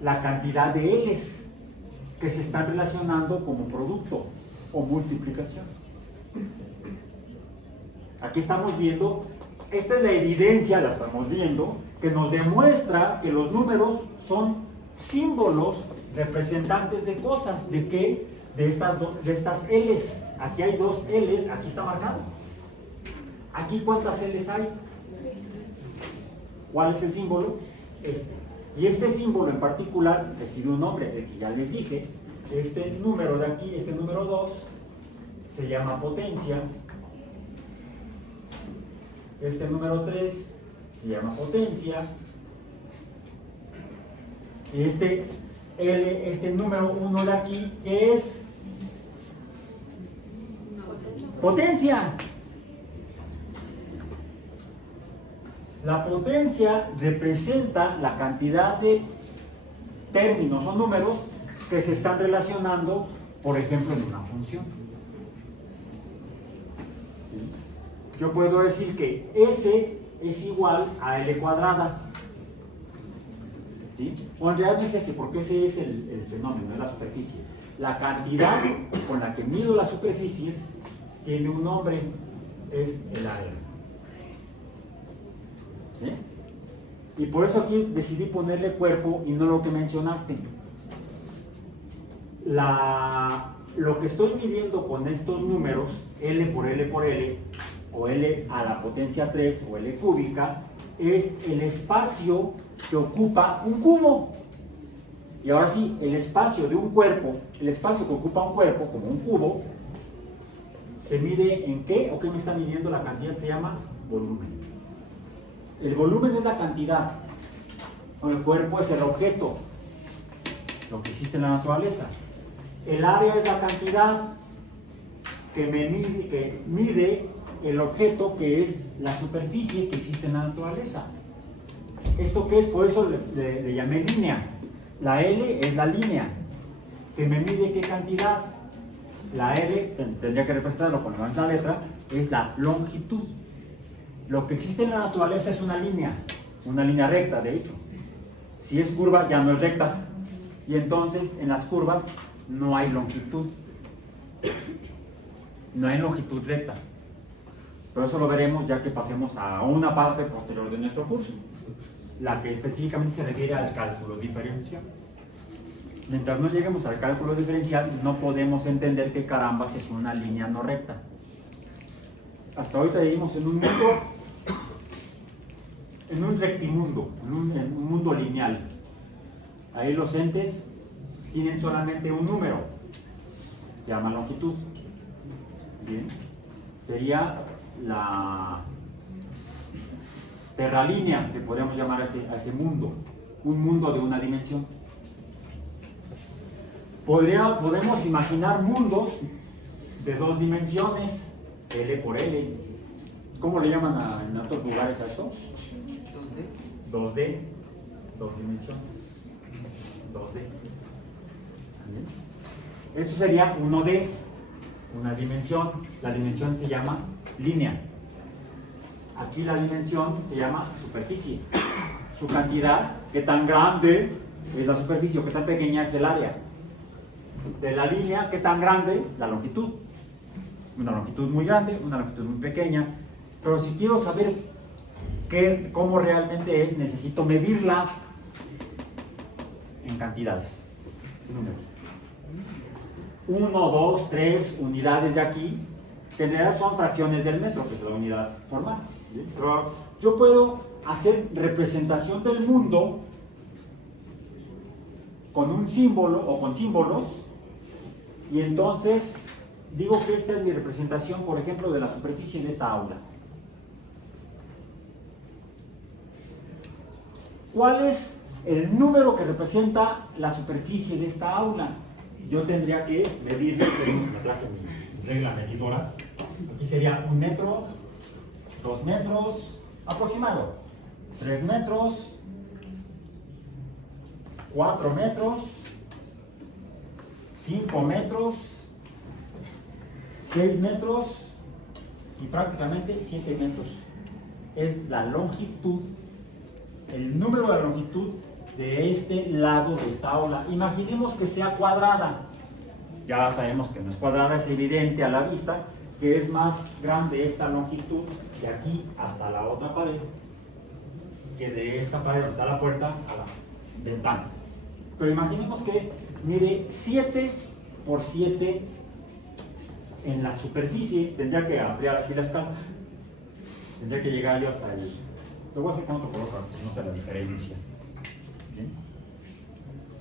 La cantidad de L's que se están relacionando como producto o multiplicación. Aquí estamos viendo, esta es la evidencia, la estamos viendo, que nos demuestra que los números son símbolos representantes de cosas. ¿De qué? De estas L's. Aquí hay dos L's, aquí está marcado. ¿Aquí cuántas L's hay? ¿Cuál es el símbolo? Este. Y este símbolo en particular recibe un nombre, el que ya les dije. Este número de aquí, este número 2, se llama potencia. Este número 3 se llama potencia. Y este número 1 de aquí, ¿qué es? Potencia. La potencia representa la cantidad de términos o números que se están relacionando, por ejemplo, en una función. Yo puedo decir que S es igual a L cuadrada. ¿Sí? O en realidad no es S, porque ese es el fenómeno, es la superficie. La cantidad con la que mido las superficies tiene un nombre, es el área. ¿Sí? Y por eso aquí decidí ponerle cuerpo y no lo que mencionaste. Lo que estoy midiendo con estos números, L por L por L, o L a la potencia 3 o L cúbica, es el espacio que ocupa un cubo. Y ahora sí, el espacio de un cuerpo, el espacio que ocupa un cuerpo, como un cubo, se mide en ¿qué? ¿O qué me está midiendo la cantidad? Se llama volumen. El volumen es la cantidad. El cuerpo es el objeto, lo que existe en la naturaleza. El área es la cantidad que mide el objeto, que es la superficie que existe en la naturaleza. ¿Esto qué es? Por eso le llamé línea. La L es la línea que me mide qué cantidad. La L, tendría que representarlo con la misma letra, es la longitud. Lo que existe en la naturaleza es una línea recta, de hecho. Si es curva, ya no es recta. Y entonces, en las curvas, no hay longitud. No hay longitud recta. Pero eso lo veremos ya que pasemos a una parte posterior de nuestro curso, la que específicamente se refiere al cálculo diferencial. Mientras no lleguemos al cálculo diferencial, no podemos entender que carambas es una línea no recta. Hasta ahorita vivimos en un mundo, en un rectimundo, en un mundo lineal. Ahí los entes tienen solamente un número, se llama longitud. Bien, sería la terralínea, que podríamos llamar a ese mundo, un mundo de una dimensión. Podemos imaginar mundos de 2 dimensiones, L por L. ¿Cómo le llaman en otros lugares a esto? 2D. 2D, 2 dimensiones. 2D. ¿Bien? Esto sería 1D, una dimensión. La dimensión se llama línea. Aquí la dimensión se llama superficie. Su cantidad, qué tan grande es la superficie o qué tan pequeña es el área. De la línea, qué tan grande, la longitud. Una longitud muy grande, una longitud muy pequeña. Pero si quiero saber cómo realmente es, necesito medirla en cantidades, números. 1, 2, 3 unidades de aquí, que en realidad son fracciones del metro, que es la unidad formal. ¿Sí? Pero yo puedo hacer representación del mundo con un símbolo o con símbolos, y entonces digo que esta es mi representación, por ejemplo, de la superficie de esta aula. ¿Cuál es el número que representa la superficie de esta aula? Yo tendría que medir, me traje mi regla medidora. Aquí sería 1 metro, 2 metros, aproximado, 3 metros, 4 metros, 5 metros, 6 metros y prácticamente 7 metros. Es la longitud, el número de la longitud de este lado de esta aula. Imaginemos que sea cuadrada. Ya sabemos que no es cuadrada, es evidente a la vista que es más grande esta longitud de aquí hasta la otra pared que de esta pared donde está la puerta a la ventana. Pero imaginemos que mide 7 por 7 en la superficie. Tendría que ampliar aquí la escala. Tendría que llegar yo hasta el... Lo voy a hacer con otro color para que se note la diferencia. ¿Bien?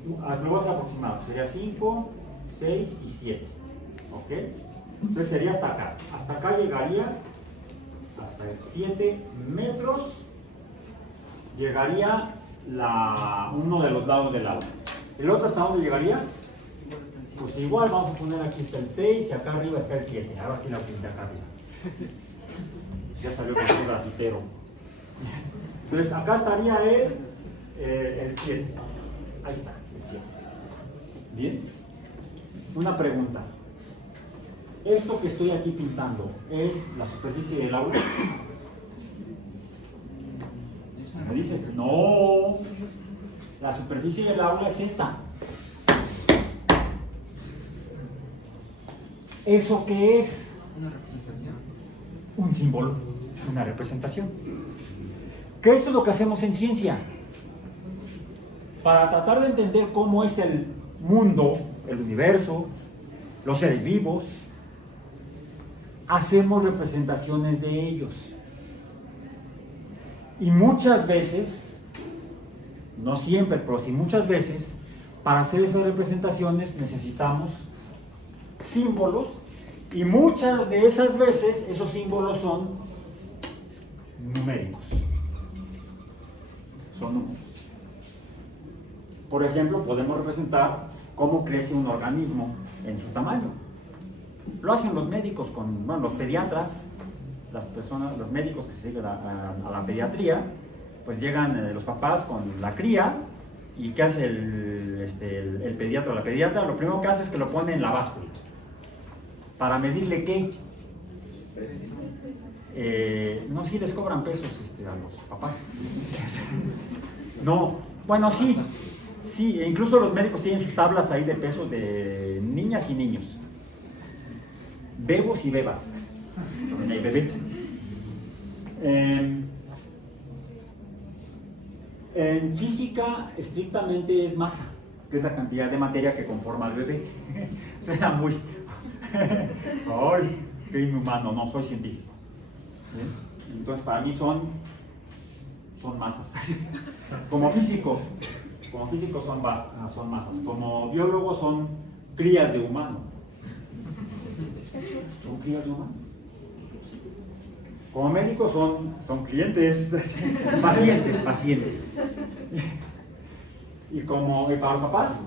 Lo voy a hacer aproximado. Sería 5, 6 y 7. ¿Ok? Entonces sería hasta acá. Hasta acá llegaría hasta 7 metros. Llegaría uno de los lados del aula. ¿El otro hasta dónde llegaría? Pues igual, vamos a poner aquí está el 6 y acá arriba está el 7. Ahora sí la pinté acá arriba. Ya salió con un grafitero. Entonces acá estaría el 7. Ahí está, el 7. Bien. Una pregunta. ¿Esto que estoy aquí pintando es la superficie del aula? Me dices, no. La superficie del aula es esta. ¿Eso qué es? Una representación. Un símbolo, una representación. Que esto es lo que hacemos en ciencia. Para tratar de entender cómo es el mundo, el universo, los seres vivos, hacemos representaciones de ellos. Y muchas veces, no siempre, pero sí muchas veces, para hacer esas representaciones necesitamos símbolos, y muchas de esas veces esos símbolos son numéricos. Son números. Por ejemplo, podemos representar cómo crece un organismo en su tamaño. Lo hacen los médicos, los pediatras, las personas, los médicos que se siguen a la pediatría, pues llegan los papás con la cría ¿Y qué hace el pediatra o la pediatra? Lo primero que hace es que lo pone en la báscula. ¿Para medirle qué? No, sí les cobran pesos a los papás. No, bueno, sí. Sí, e incluso los médicos tienen sus tablas ahí de pesos de niñas y niños. Bebos y bebas. Bebés. En física, estrictamente es masa, que es la cantidad de materia que conforma al bebé. Suena muy... ¡Ay! ¡Qué inhumano! No, soy científico. Entonces, para mí son masas. Como físico son masas. Como biólogo son crías de humano. Son crías de humano. Como médico son clientes, pacientes. Y para los papás,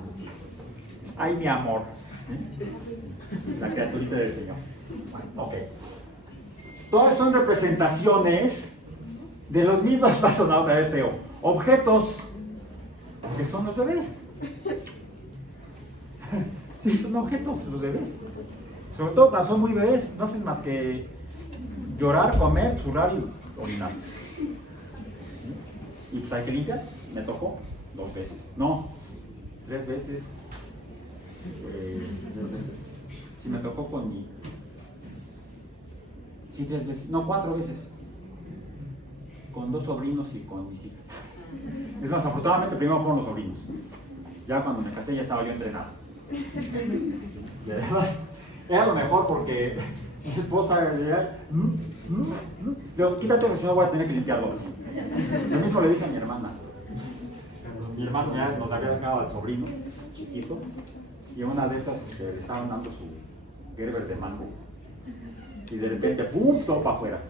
ay, mi amor, la criaturita del Señor. Ok. Todas son representaciones de los mismos, va a sonar otra vez feo, objetos que son los bebés. Sí, son objetos los bebés. Sobre todo cuando son muy bebés, no hacen más que llorar, comer, zurrar y orinar. Y pues hay que limpiar. Me tocó 2 veces. No, 3 veces. 3 veces. Sí, me tocó con mi... Sí, 3 veces. No, 4 veces. Con 2 sobrinos y con mis hijas. Es más, afortunadamente primero fueron los sobrinos. Ya cuando me casé ya estaba yo entrenado. Y además, era lo mejor porque mi esposa decía, pero quítate porque si no voy a tener que limpiarlo. Yo mismo le dije a mi hermana. Mi hermano ya nos había dejado al sobrino chiquito y una de esas le estaban dando su Gerber de mango. Y de repente, ¡pum!, todo para afuera.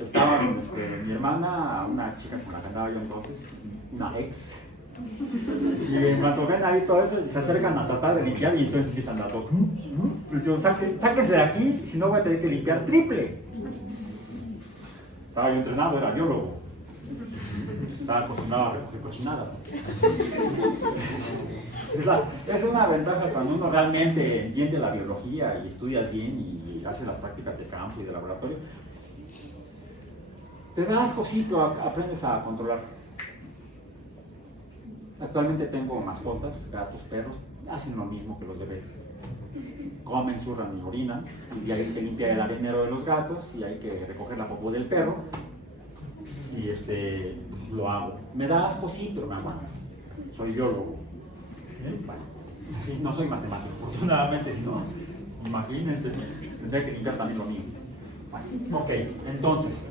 Estaban mi hermana, una chica con la que andaba yo entonces, una ex. Y en cuanto ven ahí todo eso, se acercan a tratar de limpiar y entonces empiezan a todos. Pues yo, sáquense de aquí, si no voy a tener que limpiar triple. Estaba yo entrenado, era biólogo. Estaba acostumbrado a recoger cochinadas. Es una ventaja cuando uno realmente entiende la biología y estudias bien y hace las prácticas de campo y de laboratorio. Te da asco, sí, pero aprendes a controlar. Actualmente tengo mascotas, gatos, perros, hacen lo mismo que los bebés. Comen, zurran y orinan, y hay que limpiar el arenero de los gatos, y hay que recoger la popó del perro, y pues lo hago. Me da asco, sí, pero me aguanto. Soy biólogo. Bueno, sí, no soy matemático, afortunadamente, si no, imagínense, tendría que limpiar también lo mismo. Bueno, ok, entonces,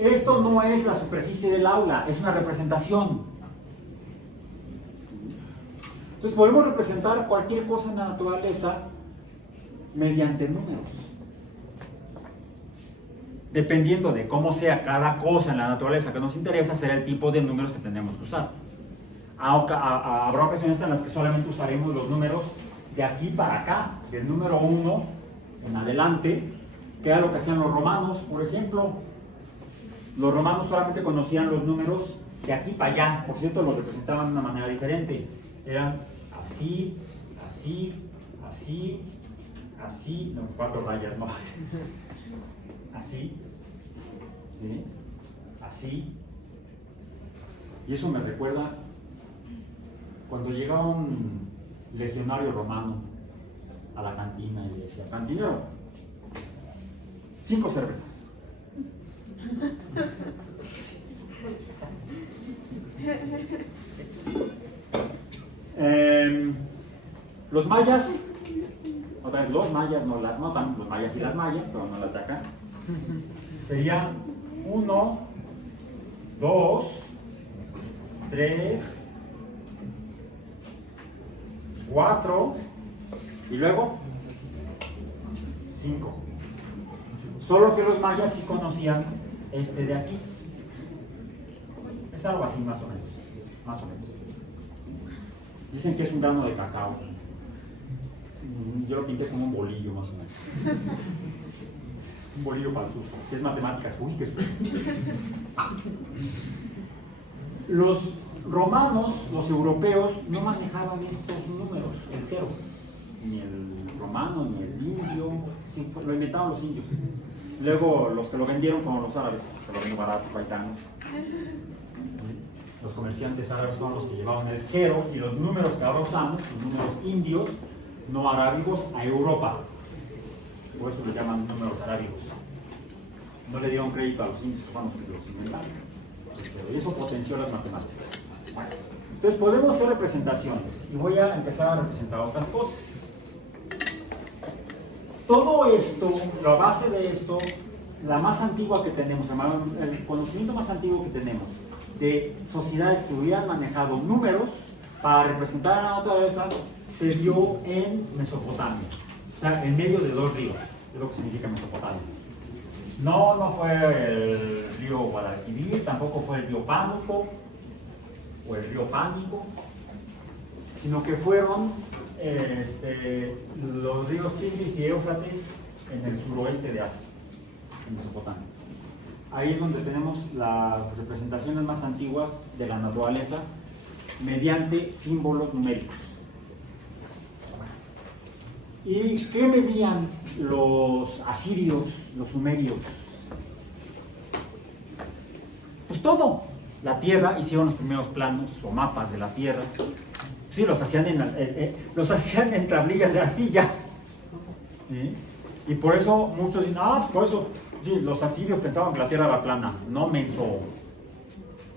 esto no es la superficie del aula, es una representación. Entonces podemos representar cualquier cosa en la naturaleza mediante números. Dependiendo de cómo sea cada cosa en la naturaleza que nos interesa, será el tipo de números que tendremos que usar. Habrá ocasiones en las que solamente usaremos los números de aquí para acá, del número 1 en adelante, que era lo que hacían los romanos, por ejemplo. Los romanos solamente conocían los números de aquí para allá, por cierto, los representaban de una manera diferente. Eran así, no, 4 rayas, no. Así, ¿sí? Así. Y eso me recuerda cuando llegaba un legionario romano a la cantina y le decía, cantinero, 5 cervezas. Los mayas, otra vez los mayas, no las notan, los mayas y las mayas, pero no las de acá. Sería 1, 2, 3, 4 y luego 5. Solo que los mayas sí conocían este de aquí. Es algo así más o menos. Dicen que es un grano de cacao. Yo lo pinté como un bolillo más o menos. Un bolillo para el susto. Si es matemáticas, uy, qué susto. romanos, los europeos, no manejaban estos números, el cero. Ni el romano, ni el indio, sí, lo inventaron los indios. Luego los que lo vendieron fueron los árabes, que lo vendieron barato, paisanos. Los comerciantes árabes fueron los que llevaban el cero y los números que ahora usamos, los números indios, no arábigos, a Europa. Por eso les llaman números arábigos. No le dieron crédito a los indios que fueron los que los inventaron. Y eso potenció las matemáticas. Bueno, entonces podemos hacer representaciones y voy a empezar a representar otras cosas. Todo esto, la base de esto, la más antigua que tenemos, el conocimiento más antiguo que tenemos de sociedades que hubieran manejado números para representar a la naturaleza se dio en Mesopotamia, o sea, en medio de dos ríos, es lo que significa Mesopotamia. No fue el río Guadalquivir, tampoco fue el río Pánuco o el río Pánico, sino que fueron los ríos Tigris y Éufrates en el suroeste de Asia, en Mesopotamia. Ahí es donde tenemos las representaciones más antiguas de la naturaleza mediante símbolos numéricos. ¿Y qué medían los asirios, los sumerios? Pues todo. La tierra, hicieron los primeros planos o mapas de la tierra. Sí, los hacían en tablillas de arcilla. ¿Sí? Y por eso muchos dicen, por eso sí, los asirios pensaban que la tierra era plana. No, menso.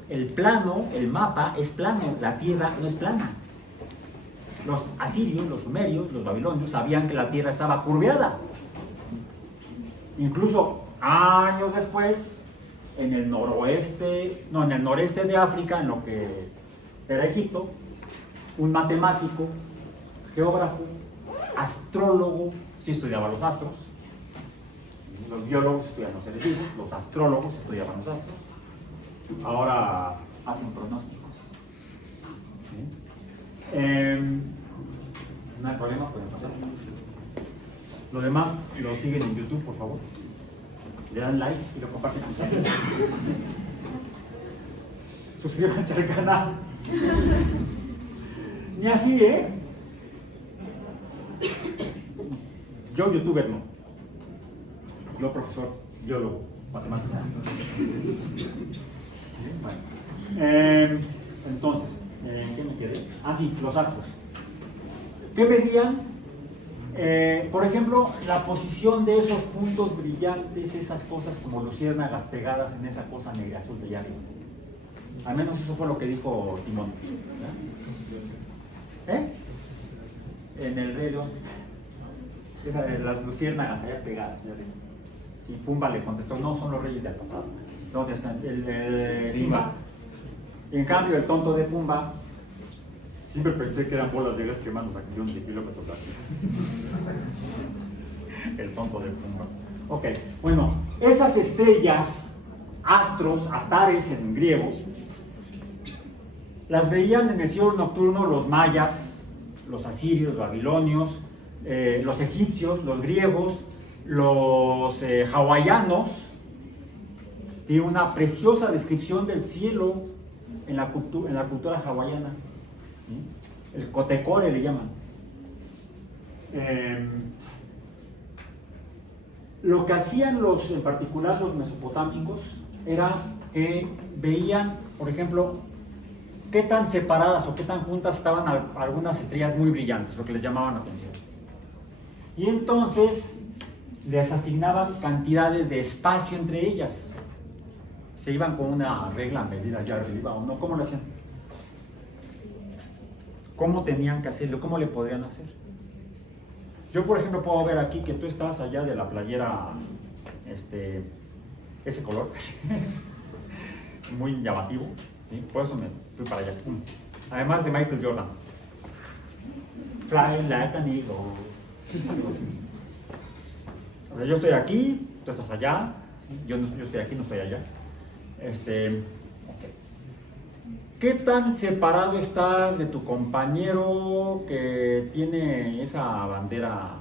El plano, el mapa es plano, la tierra no es plana. Los asirios, los sumerios, los babilonios sabían que la tierra estaba curveada. Incluso años después, en el noreste de África, en lo que era Egipto, un matemático, geógrafo, astrólogo, sí estudiaba los astros. Los biólogos estudian los seres vivos, los astrólogos estudiaban los astros. Ahora hacen pronósticos. ¿Sí? No hay problema, pueden pasar. Lo demás lo siguen en YouTube, por favor. Le dan like y lo comparten con sus amigos. Suscríbanse al canal. Ni así, Yo, youtuber, no. Yo, profesor, biólogo, matemáticas. Bueno. Entonces, ¿qué me quedé? Sí, los astros. ¿Qué medían? Por ejemplo, la posición de esos puntos brillantes, esas cosas como luciérnagas pegadas en esa cosa negra azul de allá arriba. Al menos eso fue lo que dijo Timón. En el reloj. Las luciérnagas allá pegadas. Allá arriba. Sí, Pumba le contestó, no, son los reyes del pasado. ¿Dónde están? Simba. En cambio, el tonto de Pumba, siempre pensé que eran bolas de gas quemando a millones de kilómetros de aquí. El tonto de Pumba. Ok, bueno, esas estrellas, astros, astares en griego, las veían en el cielo nocturno los mayas, los asirios, los babilonios, los egipcios, los griegos, los hawaianos. Tiene una preciosa descripción del cielo en la cultura hawaiana. ¿Sí? El cotecore le llaman. Lo que hacían en particular los mesopotámicos, era que veían, por ejemplo, qué tan separadas o qué tan juntas estaban algunas estrellas muy brillantes, lo que les llamaban la atención. Y entonces les asignaban cantidades de espacio entre ellas. Se iban con una regla medida allá arriba o no, ¿cómo lo hacían? ¿Cómo tenían que hacerlo? ¿Cómo le podrían hacer? Yo, por ejemplo, puedo ver aquí que tú estás allá de la playera, ese color, muy llamativo, ¿sí? Por eso me fui para allá. Además de Michael Jordan. Fly like an eagle. O sea, yo estoy aquí, tú estás allá, yo estoy aquí, no estoy allá. Okay. ¿Qué tan separado estás de tu compañero que tiene esa bandera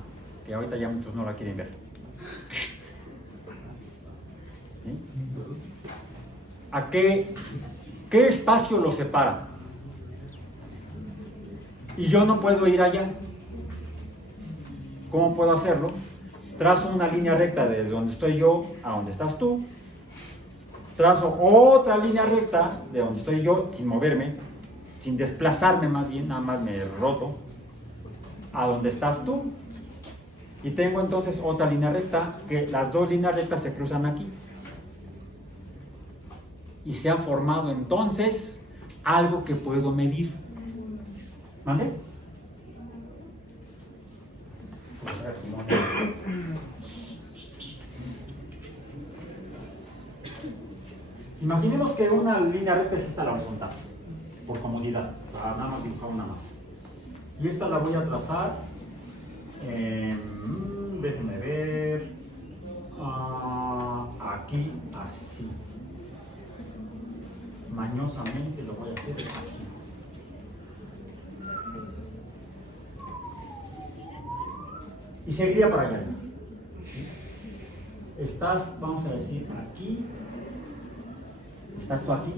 que ahorita ya muchos no la quieren ver? ¿Sí? ¿A qué espacio los separa? y yo no puedo ir allá. ¿Cómo puedo hacerlo? Trazo una línea recta desde donde estoy yo a donde estás tú. Trazo otra línea recta de donde estoy yo, sin moverme, sin desplazarme más bien, nada más me roto, a donde estás tú. Y tengo entonces otra línea recta, que las dos líneas rectas se cruzan aquí. Y se ha formado entonces algo que puedo medir. ¿Vale? Imaginemos que una línea recta es esta, la horizontal, por comodidad, para nada más dibujar una más. Y esta la voy a trazar, déjenme ver, aquí, así. Mañosamente lo voy a hacer aquí. Y seguiría para allá. Estás, vamos a decir, aquí. Estás tú aquí.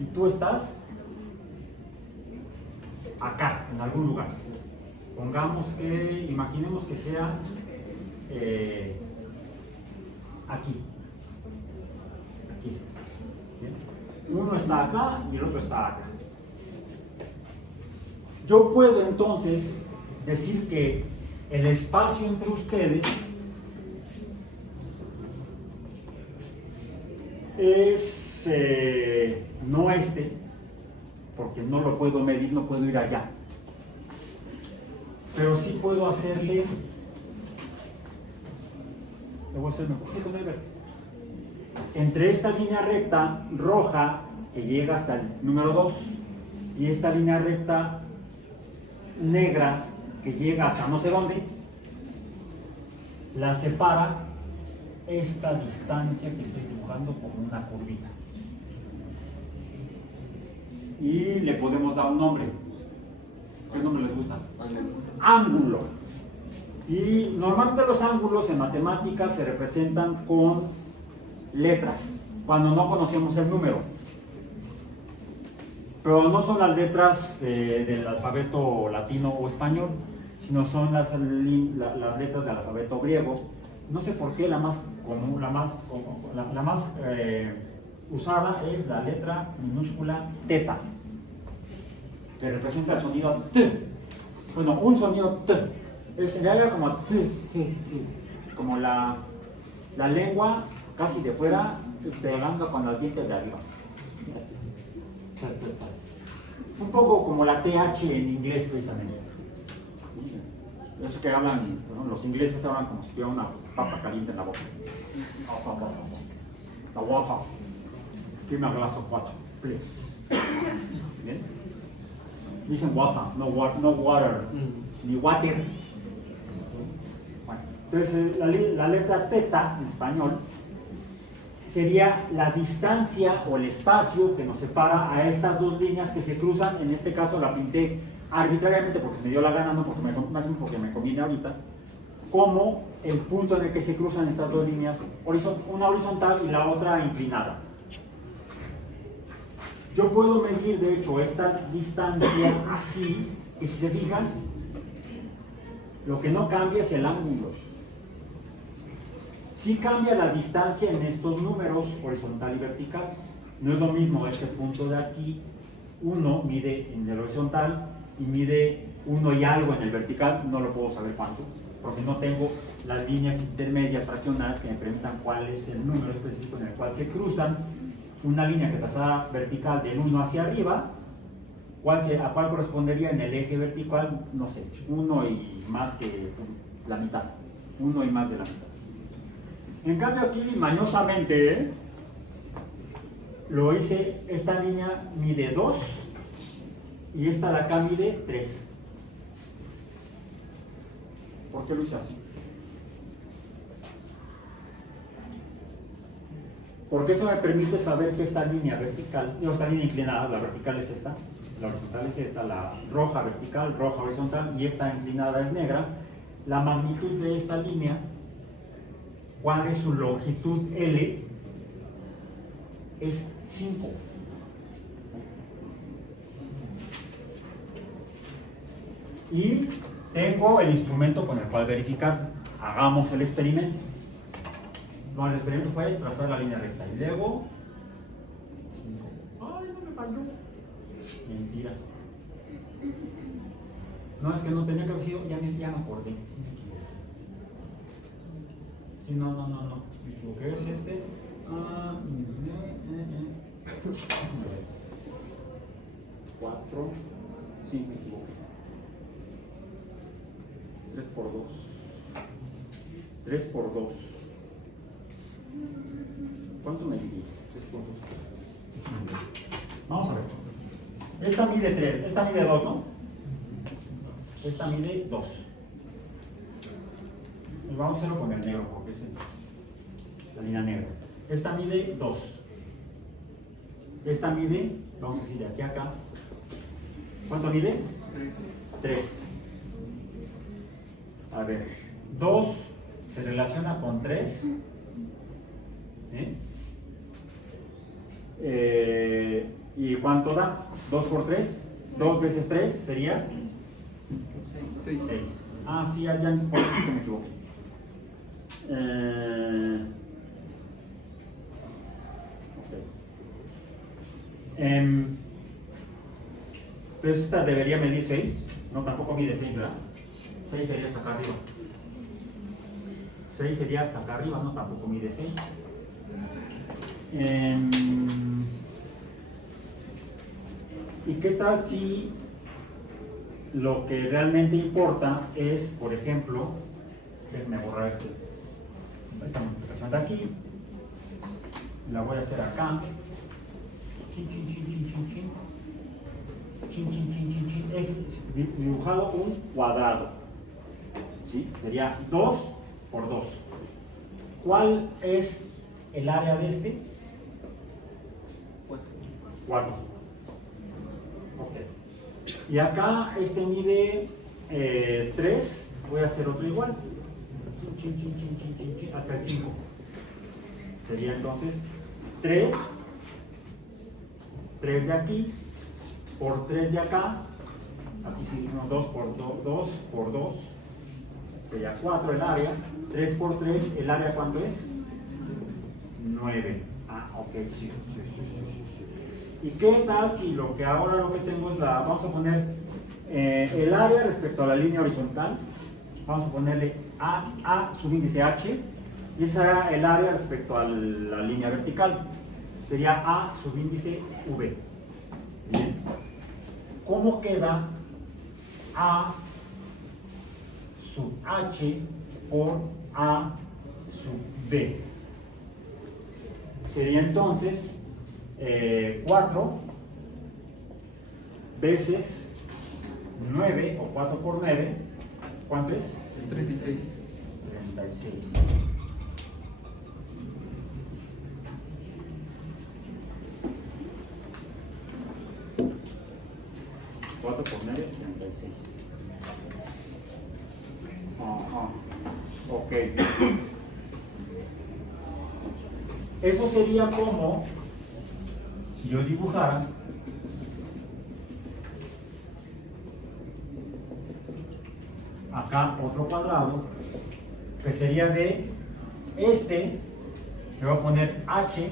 Y tú estás acá, en algún lugar. Pongamos que, imaginemos que sea aquí. Aquí está. ¿Bien? Uno está acá y el otro está acá. Yo puedo entonces decir que el espacio entre ustedes es no este, porque no lo puedo medir, no puedo ir allá. Pero sí puedo hacerle, lo voy a hacer mejor, sí puedo ver. Entre esta línea recta roja que llega hasta el número 2 y esta línea recta negra que llega hasta no sé dónde, la separa esta distancia que estoy dibujando como una curvita. Y le podemos dar un nombre. ¿Qué nombre les gusta? Ángulo. Y normalmente los ángulos en matemáticas se representan con letras, cuando no conocemos el número. Pero no son las letras del alfabeto latino o español, sino son las letras del alfabeto griego. No sé por qué la más común, la más usada es la letra minúscula teta, que representa el sonido T. Bueno, un sonido T. Se haga como T, T, T, como la lengua casi de fuera pegando con los dientes de arriba. Un poco como la TH en inglés precisamente. Eso que hablan, ¿no? Los ingleses hablan como si tuviera una papa caliente en la boca. La water. Give me a glass of water, please. ¿Bien? Dicen water, no water, ni water. Bueno, entonces la letra teta en español sería la distancia o el espacio que nos separa a estas dos líneas que se cruzan. En este caso la pinté arbitrariamente porque se me dio la gana, no porque más bien porque me conviene ahorita, como el punto en el que se cruzan estas dos líneas, una horizontal y la otra inclinada. Yo puedo medir, de hecho, esta distancia así, y si se fijan, lo que no cambia es el ángulo. Sí cambia la distancia en estos números horizontal y vertical. No es lo mismo este punto de aquí, 1 mide en el horizontal y mide 1 y algo en el vertical, no lo puedo saber cuánto, porque no tengo las líneas intermedias fraccionarias que me permitan cuál es el número específico en el cual se cruzan. Una línea que trazada vertical del 1 hacia arriba, ¿a cuál correspondería en el eje vertical? No sé, 1 y más que la mitad, 1 y más de la mitad. En cambio aquí, mañosamente, lo hice, esta línea mide 2 y esta de acá mide 3. ¿Por qué lo hice así? Porque eso me permite saber que esta línea vertical, no, esta línea inclinada, la vertical es esta, la horizontal es esta, la roja vertical, roja horizontal, y esta inclinada es negra. La magnitud de esta línea, cuál es su longitud L, es 5. Y tengo el instrumento con el cual verificar. Hagamos el experimento. No, el experimento fue trazar la línea recta. Y luego... ¡Ay, no me falló! Mentira. No, es que no tenía que haber sido... Ya me acordé. Sí, me equivoqué. Sí, no. Me equivoqué. Es este. 4. Sí, me equivoqué. 3 por 2. 3 por 2. ¿Cuánto me dividí? 3 por 2. Vamos a ver. Esta mide 3. Esta mide 2, ¿no? Esta mide 2. Y vamos a hacerlo con el negro porque es la línea negra. Esta mide 2. Esta mide, vamos a decir de aquí a acá. ¿Cuánto mide? 3. A ver, 2 se relaciona con 3. ¿Y cuánto da? 2 por 3. 2 veces 3 sería 6. Ah, sí, ya por eso me equivoqué. Entonces esta debería medir 6. No, tampoco mide 6, ¿verdad? 6 sería hasta acá arriba. 6 sería hasta acá arriba, no, tampoco mide 6. ¿Y qué tal si lo que realmente importa es, por ejemplo, déjenme borrar esta multiplicación de aquí, la voy a hacer acá, he dibujado un cuadrado, ¿sí? Sería 2 por 2. ¿Cuál es el área de este? 4. Ok. Y acá este mide 3, voy a hacer otro igual, hasta el 5. Sería entonces 3 de aquí por 3 de acá. Aquí seguimos 2 por 2 sería 4 el área. 3 por 3, el área ¿cuánto es? 9. Ah, ok, sí. ¿Y qué tal si lo que tengo es vamos a poner el área respecto a la línea horizontal? Vamos a ponerle A subíndice H, y esa será el área respecto a la línea vertical. Sería A subíndice V. Bien. ¿Cómo queda A sub H por A sub B? Sería entonces 4 veces 9, o 4 por 9, ¿cuánto es? 36. 36. Por 9, 36. Ajá. Ok. Eso sería como si yo dibujara acá otro cuadrado que sería de le voy a poner H,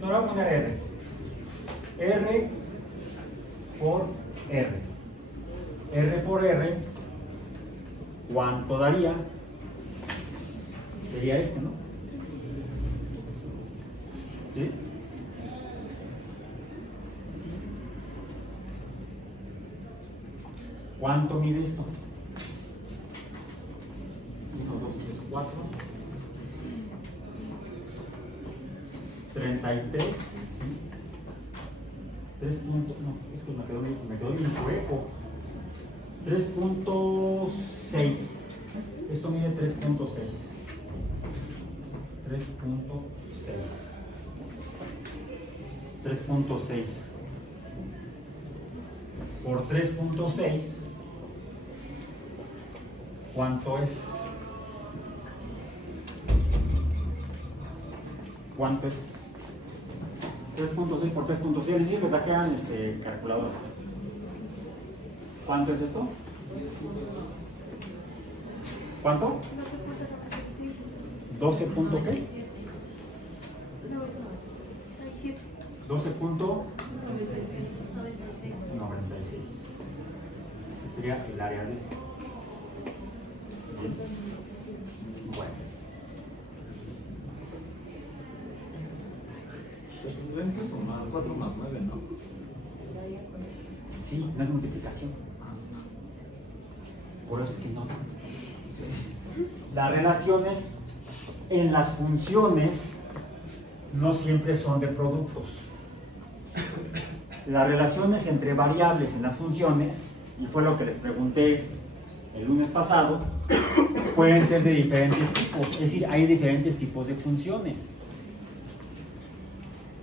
no le voy a poner R por R, ¿cuánto daría? Sería este, ¿no? ¿Sí? ¿Cuánto mide esto? 1, 2, 3, 4. 33. 3 puntos, no, es que me quedó bien hueco. 3.6. Esto mide 3.6. 3.6 por 3.6, ¿cuánto es? 3.6 por 3.6, les dije que trajeran calculadora. ¿Cuánto es esto? ¿Cuánto? 12 punto qué? 12.96. Sería el área de esto. Bien. Bueno. Se tendrían que sumar 4 más 9, ¿no? Sí, no es multiplicación. Por eso es que no. Sí. Las relaciones en las funciones no siempre son de productos. Las relaciones entre variables en las funciones, y fue lo que les pregunté el lunes pasado, pueden ser de diferentes tipos. Es decir, hay diferentes tipos de funciones.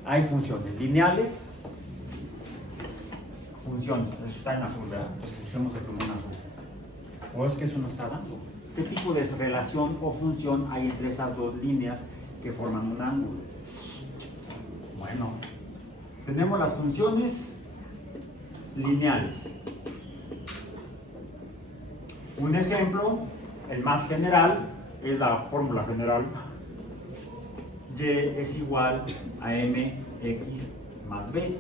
Hay funciones lineales, funciones, eso está en azul, ¿verdad? Entonces usemos el plumón azul. ¿O es que eso no está dando? ¿Qué tipo de relación o función hay entre esas dos líneas que forman un ángulo? Bueno, tenemos las funciones lineales. Un ejemplo, el más general, es la fórmula general. Y es igual a mx más b.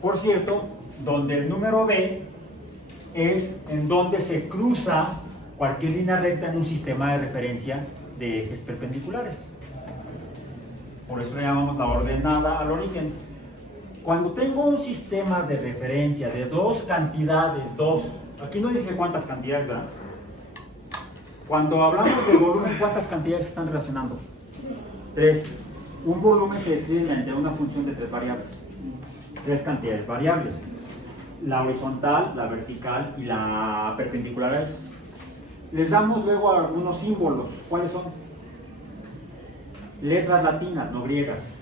Por cierto, donde el número b es en donde se cruza cualquier línea recta en un sistema de referencia de ejes perpendiculares. Por eso le llamamos la ordenada al origen. Cuando tengo un sistema de referencia de dos cantidades, aquí no dije cuántas cantidades, ¿verdad? Cuando hablamos de volumen, ¿cuántas cantidades se están relacionando? 3. Un volumen se describe mediante una función de 3 variables. 3 cantidades variables. La horizontal, la vertical y la perpendicular a ellas. Les damos luego algunos símbolos. ¿Cuáles son? Letras latinas, no griegas.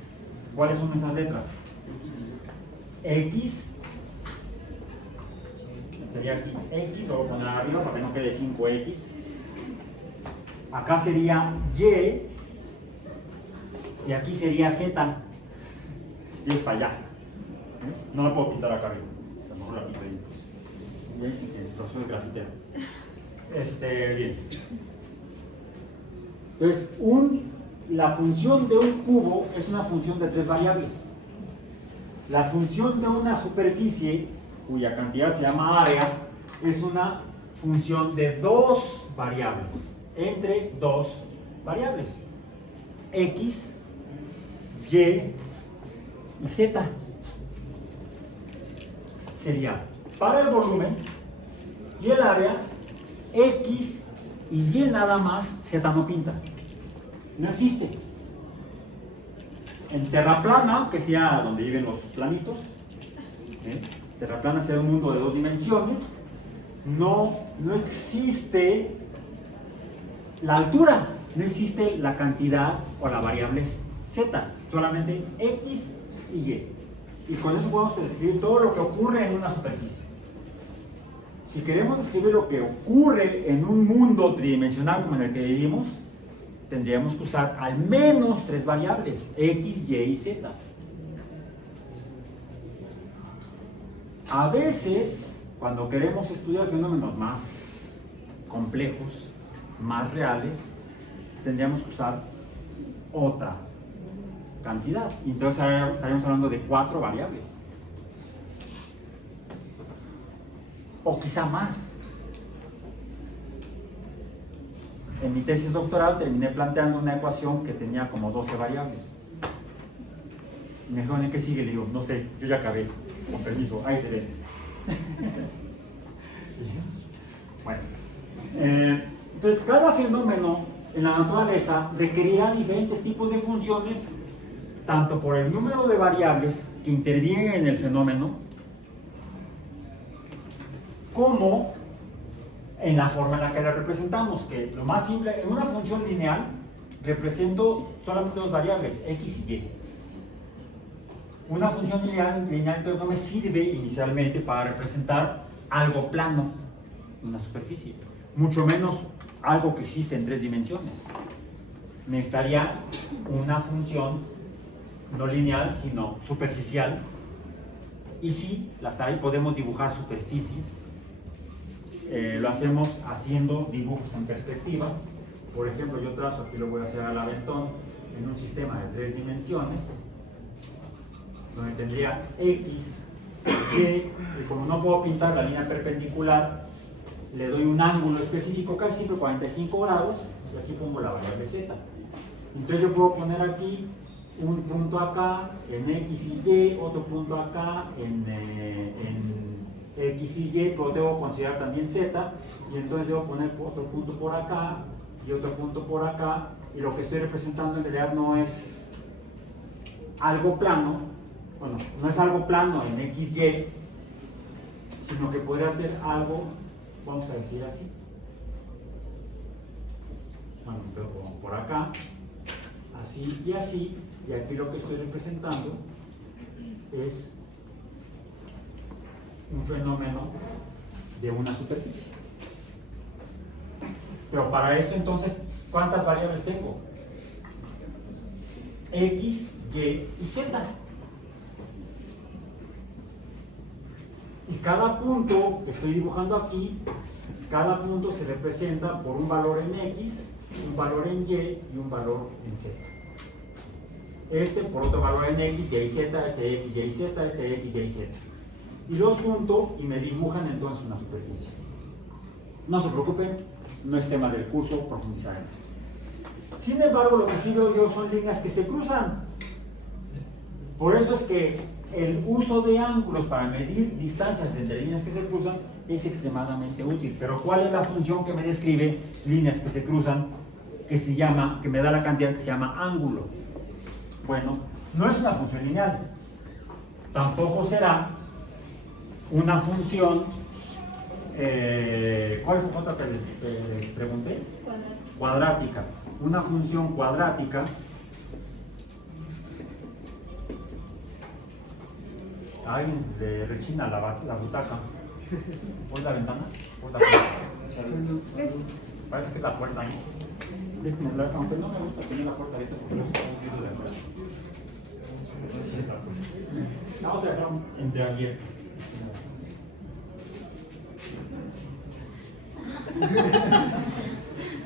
¿Cuáles son esas letras? X. Sería aquí X, lo voy a poner arriba para que no quede 5X. Acá sería Y. Y aquí sería Z. Y es para allá. No lo puedo pintar acá arriba. A lo mejor la pinto ahí. Y ahí sí que el profesor es grafitero. Bien. Entonces, la función de un cubo es una función de 3 variables. La función de una superficie, cuya cantidad se llama área, es una función de 2 variables, entre 2 variables, X, Y y Z. Sería para el volumen y el área, X y Y nada más, Z no pinta. No existe. En Terra plana, que sea donde viven los planitos, Terra plana sea un mundo de 2 dimensiones, no existe la altura, no existe la cantidad o la variable Z, solamente X y Y. Y con eso podemos describir todo lo que ocurre en una superficie. Si queremos describir lo que ocurre en un mundo tridimensional como en el que vivimos, tendríamos que usar al menos 3 variables, X, Y y Z. A veces, cuando queremos estudiar fenómenos más complejos, más reales, tendríamos que usar otra cantidad. Y entonces estaríamos hablando de 4 variables. O quizá más. En mi tesis doctoral terminé planteando una ecuación que tenía como 12 variables. Me dijeron, ¿en qué sigue? Le digo, no sé, yo ya acabé. Con permiso, ahí se ve. Bueno, entonces cada fenómeno en la naturaleza requerirá diferentes tipos de funciones, tanto por el número de variables que intervienen en el fenómeno, como en la forma en la que la representamos, que lo más simple, en una función lineal represento solamente 2 variables, X y Y. Una función lineal entonces no me sirve inicialmente para representar algo plano, una superficie, mucho menos algo que existe en 3 dimensiones. Necesitaría una función no lineal, sino superficial. Y sí, las hay, podemos dibujar superficies. Lo hacemos haciendo dibujos en perspectiva. Por ejemplo, yo trazo, aquí lo voy a hacer al aventón, en un sistema de 3 dimensiones, donde tendría X, Y, y como no puedo pintar la línea perpendicular, le doy un ángulo específico, casi siempre 45 grados, y aquí pongo la variable Z. Entonces yo puedo poner aquí un punto acá en X y Y, otro punto acá en X y Y, pero debo considerar también Z, y entonces debo poner otro punto por acá y otro punto por acá, y lo que estoy representando en realidad no es algo plano, bueno, no es algo plano en X, Y, sino que podría ser algo, vamos a decir así. Bueno, pero por acá, así, y aquí lo que estoy representando es un fenómeno de una superficie. Pero para esto entonces, ¿cuántas variables tengo? X, Y y Z. Y cada punto que estoy dibujando aquí, cada punto se representa por un valor en X, un valor en Y y un valor en Z. Este por otro valor en X, Y, Z, este X, Y, Z, este X, Y, Z. Y los junto y me dibujan entonces una superficie. No se preocupen, no es tema del curso profundizar en esto. Sin embargo, lo que sí veo yo son líneas que se cruzan. Por eso es que el uso de ángulos para medir distancias entre líneas que se cruzan es extremadamente útil. Pero ¿cuál es la función que me describe líneas que se cruzan, que me da la cantidad que se llama ángulo? Bueno, no es una función lineal. Tampoco será una función, ¿cuál fue otra que les pregunté? Cuadrática. Una función cuadrática a alguien le rechina la butaca. ¿Pon la ventana? ¿Pon la puerta? Parece que es la puerta ahí. Déjenme hablar, aunque no me gusta tener la puerta abierta porque no estoy un grito de afuera. Vamos a dejar entreabierto.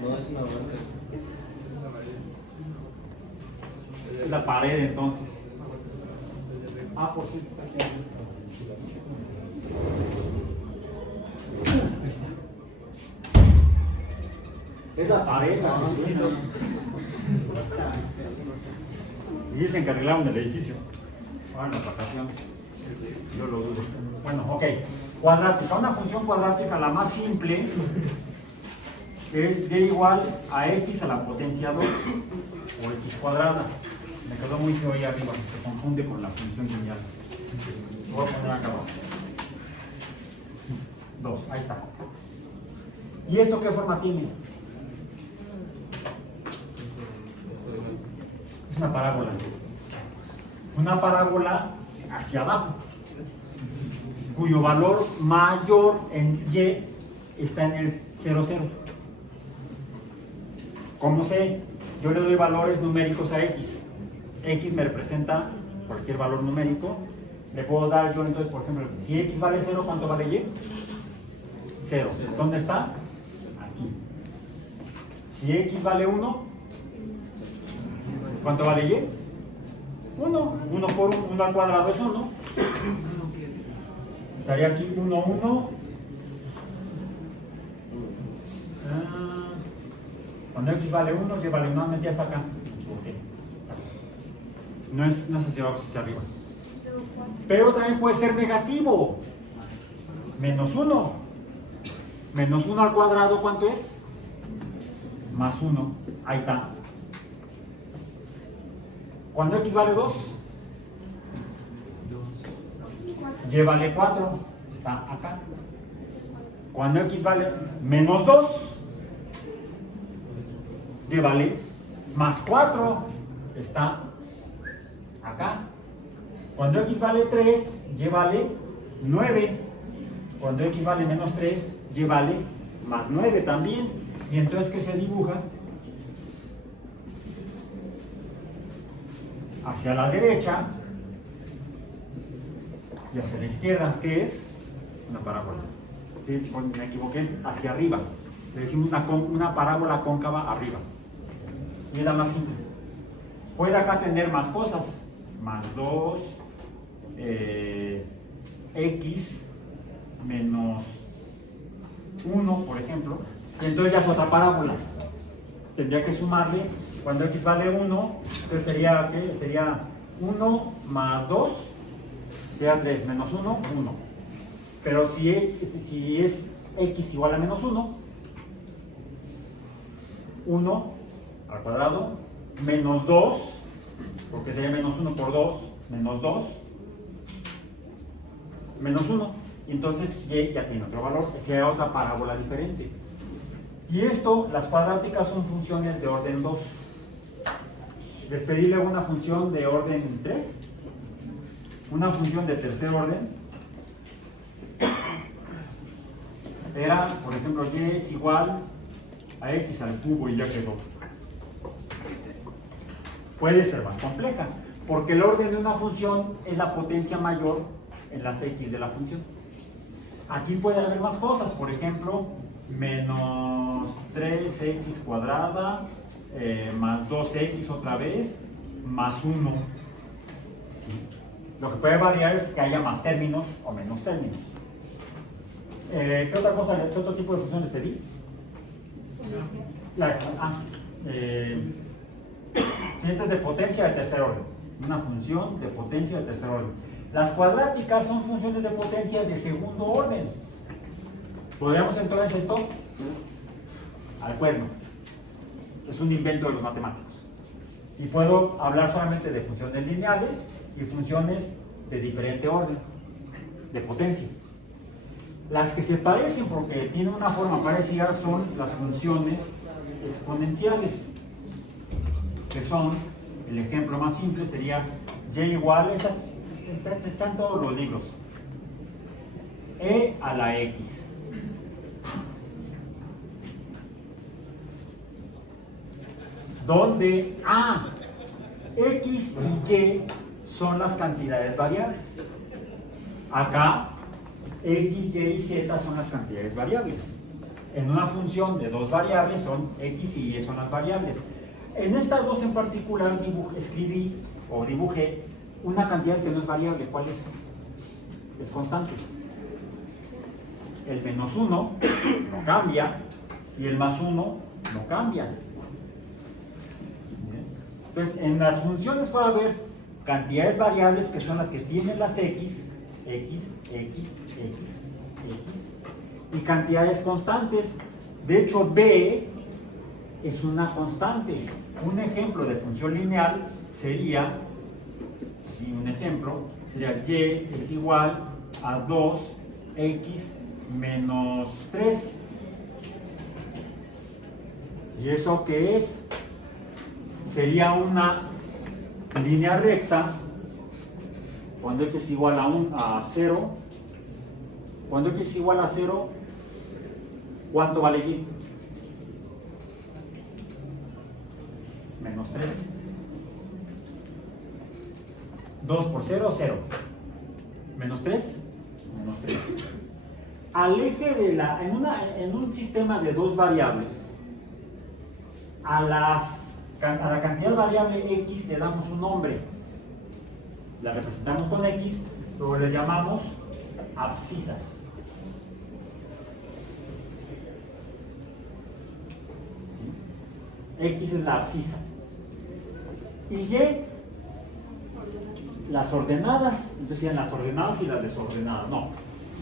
No, es una banca. Es la pared entonces. Ah, por cierto, está aquí. Ahí está. Es la pared la que suena. Y dicen que arreglaron el edificio. Ahora en las vacaciones. Yo lo dudo. Bueno, ok. Cuadrática. Una función cuadrática, la más simple, es y igual a x a la potencia 2 o x cuadrada. Me quedó muy feo ahí arriba, se confunde con la función lineal. Voy a poner acá abajo. 2, ahí está. ¿Y esto qué forma tiene? Es una parábola. Una parábola hacia abajo, cuyo valor mayor en y está en el 0, 0. ¿Cómo sé? Yo le doy valores numéricos a x. X me representa cualquier valor numérico. Le puedo dar yo entonces, por ejemplo, si x vale 0, ¿cuánto vale y? 0. ¿Dónde está? Aquí. Si x vale 1, ¿cuánto vale y? 1. 1 por 1 al cuadrado es 1. Estaría aquí 1, 1. Cuando x vale 1, y vale 1, metí hasta acá. No es hacia abajo, es hacia arriba. Pero también puede ser negativo. Menos 1. Menos 1 al cuadrado, ¿cuánto es? Más 1. Ahí está. Cuando x vale 2, y vale 4. Está acá. Cuando x vale menos 2, y vale más 4. Está acá. Cuando x vale 3, y vale 9. Cuando x vale menos 3, y vale más 9 también. Y entonces, ¿qué se dibuja? hacia la derecha y hacia la izquierda, que es una parábola. Sí, me equivoqué, es hacia arriba. Le decimos una parábola cóncava arriba. Y es la más simple. Puede acá tener más cosas, más 2, x menos 1, por ejemplo, y entonces ya es otra parábola. Tendría que sumarle, cuando x vale 1, entonces sería, ¿qué? Sería 1 más 2, sería 3 menos 1, 1. Pero si es x igual a menos 1, 1 al cuadrado, menos 2, porque sería menos 1 por 2, menos 2, menos 1. Y entonces y ya tiene otro valor, sea otra parábola diferente. Y esto, las cuadráticas son funciones de orden 2. ¿Les pedí luego una función de orden 3? Una función de tercer orden era, por ejemplo, y es igual a x al cubo y ya quedó. Puede ser más compleja, porque el orden de una función es la potencia mayor en las x de la función. Aquí puede haber más cosas, por ejemplo, menos 3x cuadrada, más 2x otra vez, más 1. Lo que puede variar es que haya más términos o menos términos. ¿Qué otra cosa, qué otro tipo de funciones pedí? Si esta es de potencia de tercer orden, una función de potencia de tercer orden. Las cuadráticas son funciones de potencia de segundo orden. ¿Podríamos entonces esto? Al cuerno. Es un invento de los matemáticos. Y puedo hablar solamente de funciones lineales y funciones de diferente orden, de potencia. Las que se parecen porque tienen una forma parecida son las funciones exponenciales, que son, el ejemplo más simple sería y igual, esas están todos los libros, e a la x. Donde x y y son las cantidades variables. Acá, x, y y z son las cantidades variables. En una función de dos variables son x y y son las variables. En estas dos en particular escribí o dibujé una cantidad que no es variable. ¿Cuál es? Es constante. El menos 1 no cambia y el más 1 no cambia. Entonces, en las funciones puede haber cantidades variables que son las que tienen las x, y cantidades constantes. De hecho, b es una constante. Un ejemplo de función lineal sería, así un ejemplo, sería y es igual a 2x menos 3. ¿Y eso qué es? Sería una línea recta cuando x es igual a 0. Cuando x es igual a 0, ¿cuánto vale y? Menos 3. 2 por 0, 0. Menos 3, menos 3. Al eje de en un sistema de dos variables, a la cantidad variable x le damos un nombre. La representamos con x, pero les llamamos abscisas. ¿Sí? X es la abscisa. Y y, las ordenadas. Entonces serían las ordenadas y las desordenadas. No,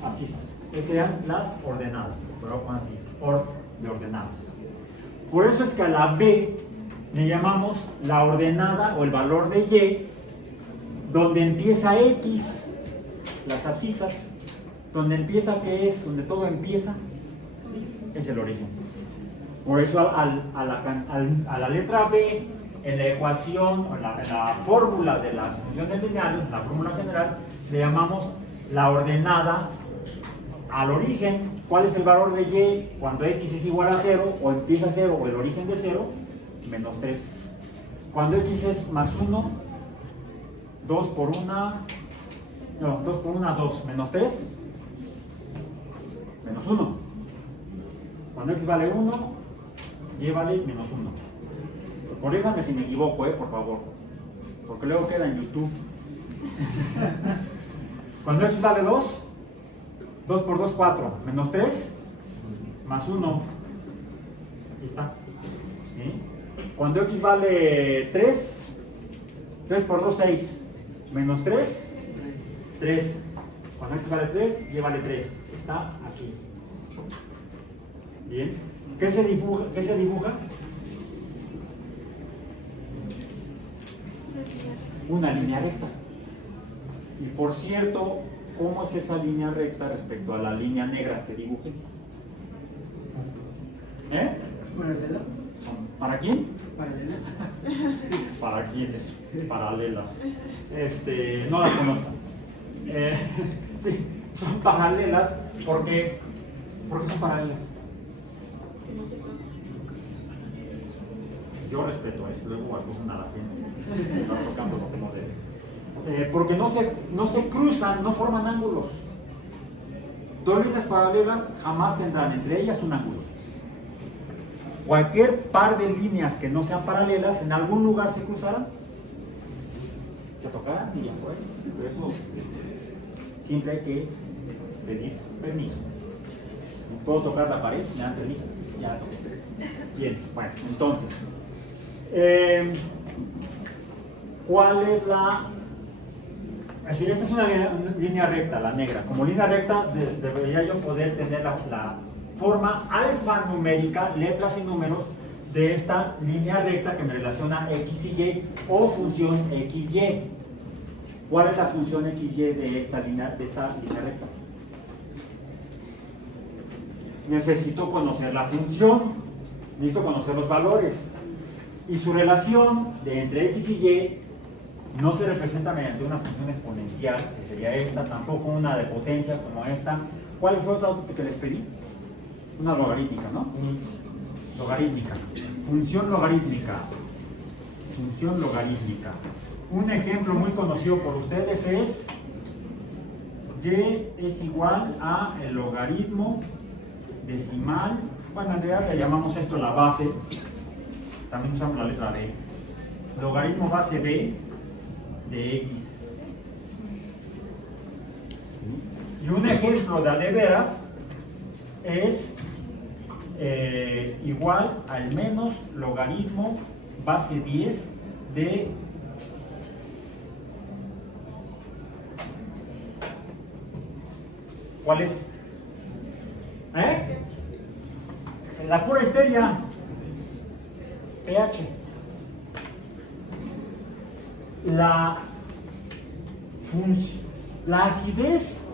abscisas. Esas serían las ordenadas. Pero pongo así, de ordenadas. Por eso es que a la b le llamamos la ordenada o el valor de y, donde empieza x, las abscisas, donde empieza, ¿qué es? Donde todo empieza, es el origen. Por eso a la letra b, en la ecuación, en la fórmula de las funciones lineales, en la fórmula general, le llamamos la ordenada al origen. ¿Cuál es el valor de y cuando x es igual a 0, o empieza a 0, o el origen de 0? Menos 3. Cuando x es más 1, 2 por 1, no, 2 por 1, 2, menos 3, menos 1. Cuando x vale 1, y vale menos 1. Corríjame si me equivoco, por favor, porque luego queda en YouTube. Cuando x vale 2, 2 por 2, 4, menos 3, más 1. Aquí está. ¿Sí? Cuando x vale 3, 3 por 2, 6, menos 3, 3. Cuando x vale 3, y vale 3. Está aquí. Bien. ¿Qué se dibuja? ¿Qué se dibuja? Una línea recta. Y por cierto, ¿cómo es esa línea recta respecto a la línea negra que dibujé? ¿Paralela? ¿Para quién? ¿Paralela? ¿Para quiénes? Paralelas. No las conozco. Sí, son paralelas porque... ¿Por qué son paralelas? Yo respeto, luego acusan a la gente que está tocando lo que no debe. Porque no se cruzan, no forman ángulos. Dos líneas paralelas jamás tendrán entre ellas un ángulo. Cualquier par de líneas que no sean paralelas, en algún lugar se cruzarán. Se tocarán, dirían, por eso siempre hay que pedir permiso. ¿Puedo tocar la pared? ¿Me dan permiso? Ya la toqué. Bien, bueno, entonces, ¿cuál es la...? Es decir, esta es una línea recta, la negra. Como línea recta debería yo poder tener la forma alfanumérica, letras y números, de esta línea recta que me relaciona x y y o función xy. ¿Cuál es la función xy de esta línea recta? Necesito conocer la función, necesito conocer los valores. Y su relación entre x y y no se representa mediante una función exponencial, que sería esta, tampoco una de potencia como esta. ¿Cuál fue otra que les pedí? Una logarítmica, ¿no? Logarítmica. Función logarítmica. Función logarítmica. Un ejemplo muy conocido por ustedes es y es igual a el logaritmo decimal. Bueno, en realidad le llamamos esto la base. También usamos la letra B. Logaritmo base B de x. Y un ejemplo de veras es igual al menos logaritmo base 10 de ¿cuál es? La pura histeria, pH. La acidez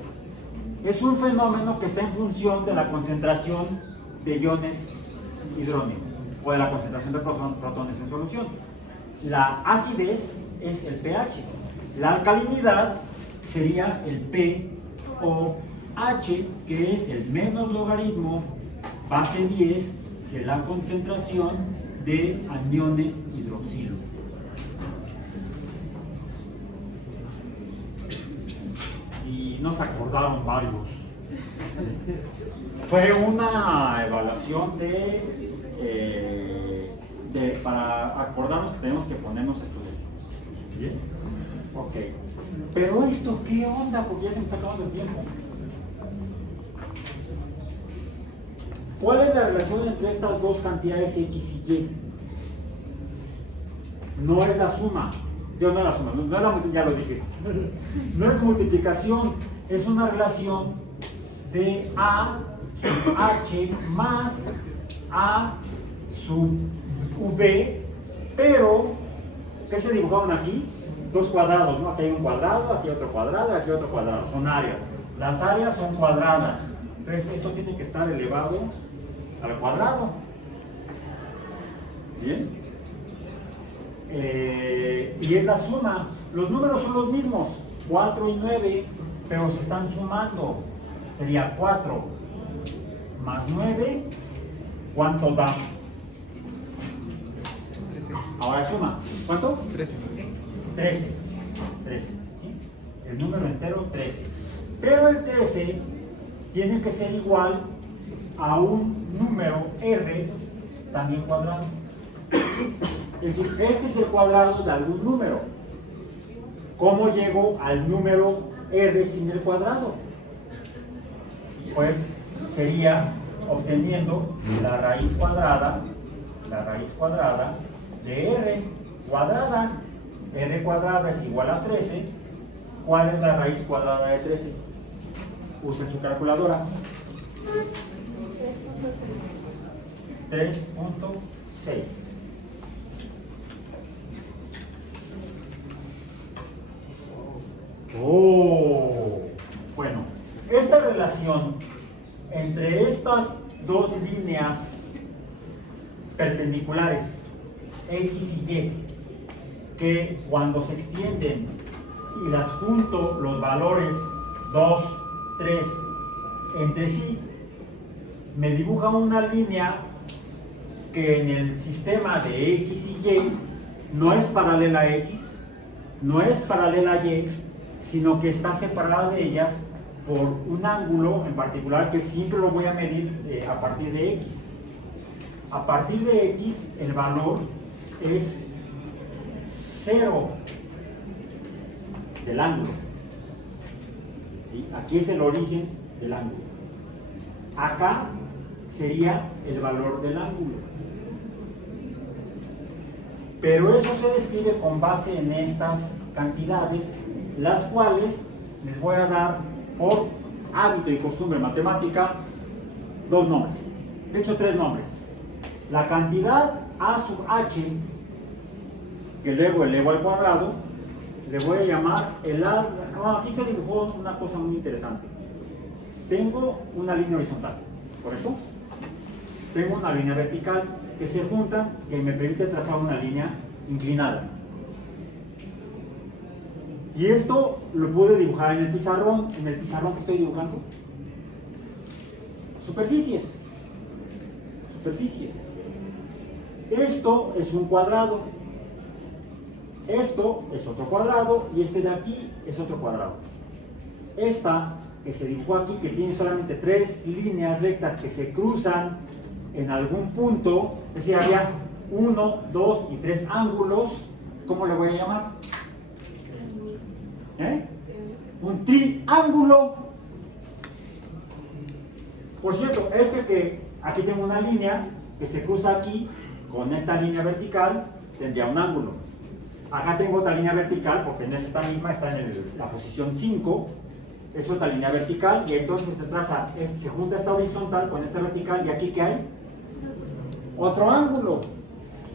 es un fenómeno que está en función de la concentración de iones hidróneo o de la concentración de protones en solución. La acidez es el pH. La alcalinidad sería el pOH, que es el menos logaritmo base 10 de la concentración de aniones hidroxilo. Y nos acordaron varios. Fue una evaluación para acordarnos que tenemos que ponernos a estudiar. ¿Bien? Ok. Pero esto, ¿qué onda? Porque ya se me está acabando el tiempo. ¿Cuál es la relación entre estas dos cantidades x y y? No es la suma. No es la suma, no es la multiplicación, ya lo dije. No es multiplicación, es una relación de A sub H más A sub V, pero, ¿qué se dibujaron aquí? Dos cuadrados, ¿no? Aquí hay un cuadrado, aquí otro cuadrado, aquí otro cuadrado. Son áreas. Las áreas son cuadradas. Entonces, esto tiene que estar elevado al cuadrado. ¿Bien? Y es la suma. Los números son los mismos, 4 y 9, pero se están sumando. Sería 4 más 9, ¿cuánto da? 13. Ahora suma. ¿Cuánto? 13. 13. 13, ¿sí? El número entero 13. Pero el 13 tiene que ser igual a un número R también cuadrado. Es decir, este es el cuadrado de algún número. ¿Cómo llego al número R sin el cuadrado? Pues sería obteniendo la raíz cuadrada de R cuadrada. R cuadrada es igual a 13. ¿Cuál es la raíz cuadrada de 13? Usen su calculadora. 3.6. Oh, bueno, esta relación entre estas dos líneas perpendiculares, X y Y, que cuando se extienden y las junto los valores 2, 3 entre sí, me dibuja una línea que en el sistema de X y Y no es paralela a X, no es paralela a Y, sino que está separada de ellas por un ángulo en particular que siempre lo voy a medir a partir de X. A partir de X el valor es 0 del ángulo. ¿Sí? Aquí es el origen del ángulo. Acá sería el valor del ángulo. Pero eso se describe con base en estas cantidades, las cuales les voy a dar por hábito y costumbre matemática dos nombres, de hecho 3 nombres. La cantidad A sub H, que luego elevo al cuadrado, le voy a llamar el A. Aquí se dibujó una cosa muy interesante. Tengo una línea horizontal, ¿correcto? Tengo una línea vertical que se juntan y me permite trazar una línea inclinada. Y esto lo puedo dibujar en el pizarrón que estoy dibujando. Superficies. Esto es un cuadrado. Esto es otro cuadrado y este de aquí es otro cuadrado. Esta que se dibujó aquí, que tiene solamente 3 líneas rectas que se cruzan en algún punto, es decir, había 1, 2 y 3 ángulos. ¿Cómo le voy a llamar? Un triángulo. Por cierto, aquí tengo una línea que se cruza aquí con esta línea vertical, tendría un ángulo. Acá tengo otra línea vertical porque en esta misma está en la posición 5, es otra línea vertical y entonces se junta esta horizontal con esta vertical y aquí ¿qué hay? Otro ángulo.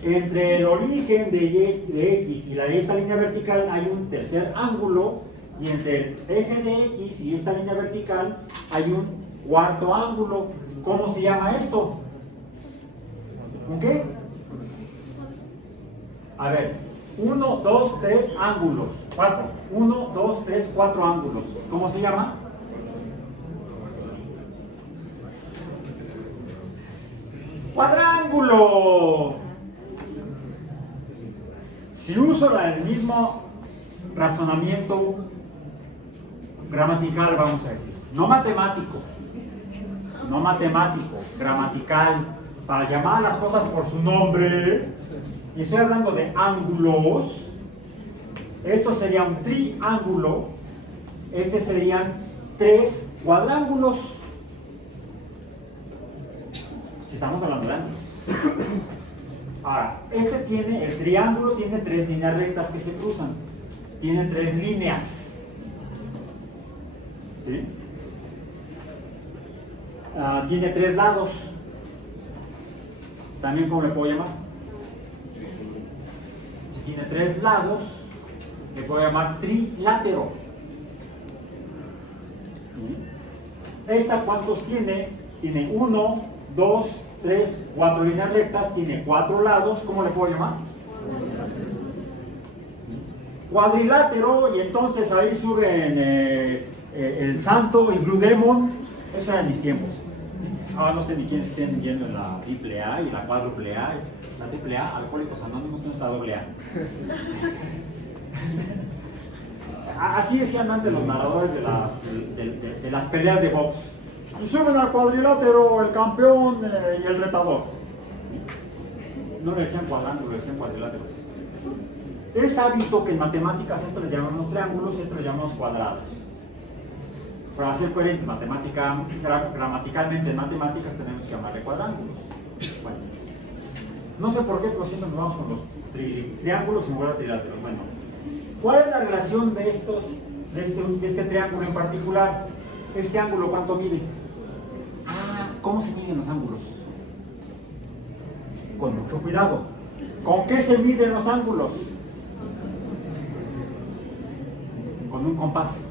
Entre el origen de X y esta línea vertical hay un tercer ángulo y entre el eje de X y esta línea vertical hay un cuarto ángulo. ¿Cómo se llama esto? ¿Un qué? A ver, 1, 2, 3 ángulos, 4. 1, 2, 3, 4 ángulos. ¿Cómo se llama? ¡Cuadrángulo! Si uso el mismo razonamiento gramatical, vamos a decir, no matemático, gramatical, para llamar a las cosas por su nombre, y estoy hablando de ángulos, esto sería un triángulo, este serían 3 cuadrángulos, si estamos hablando de ángulos. Ahora, el triángulo tiene 3 líneas rectas que se cruzan, tiene 3 líneas, ¿sí? Tiene 3 lados. También, ¿cómo le puedo llamar? Si tiene 3 lados, le puedo llamar trilátero. ¿Sí? ¿Esta cuántos tiene? Tiene 1, 2, 3, 4 líneas rectas, tiene 4 lados. ¿Cómo le puedo llamar? Cuadrilátero. Y entonces ahí suben el Santo y Blue Demon. Eso era en mis tiempos. Ahora no sé ni quiénes estén yendo en la AAA y la cuádruple A. La AAA, Alcohólicos Anónimos, no está AA. Así decían antes los narradores de las peleas de box. Suben al cuadrilátero el campeón y el retador. No le decían cuadrángulo, le decían cuadrilátero. Es hábito que en matemáticas esto le llamamos triángulos y esto le llamamos cuadrados. Para ser coherentes gramaticalmente en matemáticas tenemos que llamarle cuadrángulos. Bueno, no sé por qué, pero siempre nos vamos con los triángulos en lugar de triláteros. Bueno, ¿cuál es la relación de este triángulo en particular? Este ángulo, ¿cuánto mide? ¿Cómo se miden los ángulos? Con mucho cuidado. ¿Con qué se miden los ángulos? Con un compás.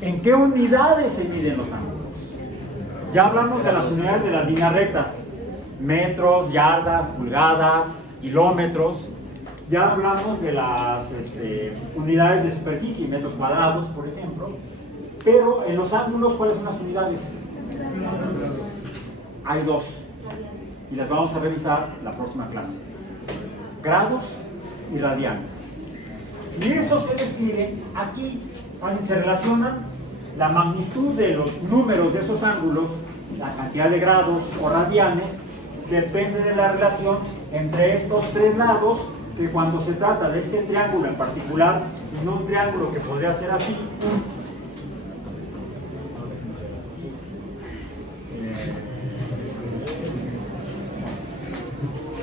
¿En qué unidades se miden los ángulos? Ya hablamos de las unidades de las líneas rectas. Metros, yardas, pulgadas, kilómetros. Ya hablamos de las unidades de superficie, metros cuadrados, por ejemplo. Pero en los ángulos, ¿cuáles son las unidades? Hay dos. Y las vamos a revisar la próxima clase. Grados y radianes. Y eso se describe aquí. Así se relacionan la magnitud de los números de esos ángulos, la cantidad de grados o radianes, depende de la relación entre estos tres lados, que cuando se trata de este triángulo en particular, y no un triángulo que podría ser así,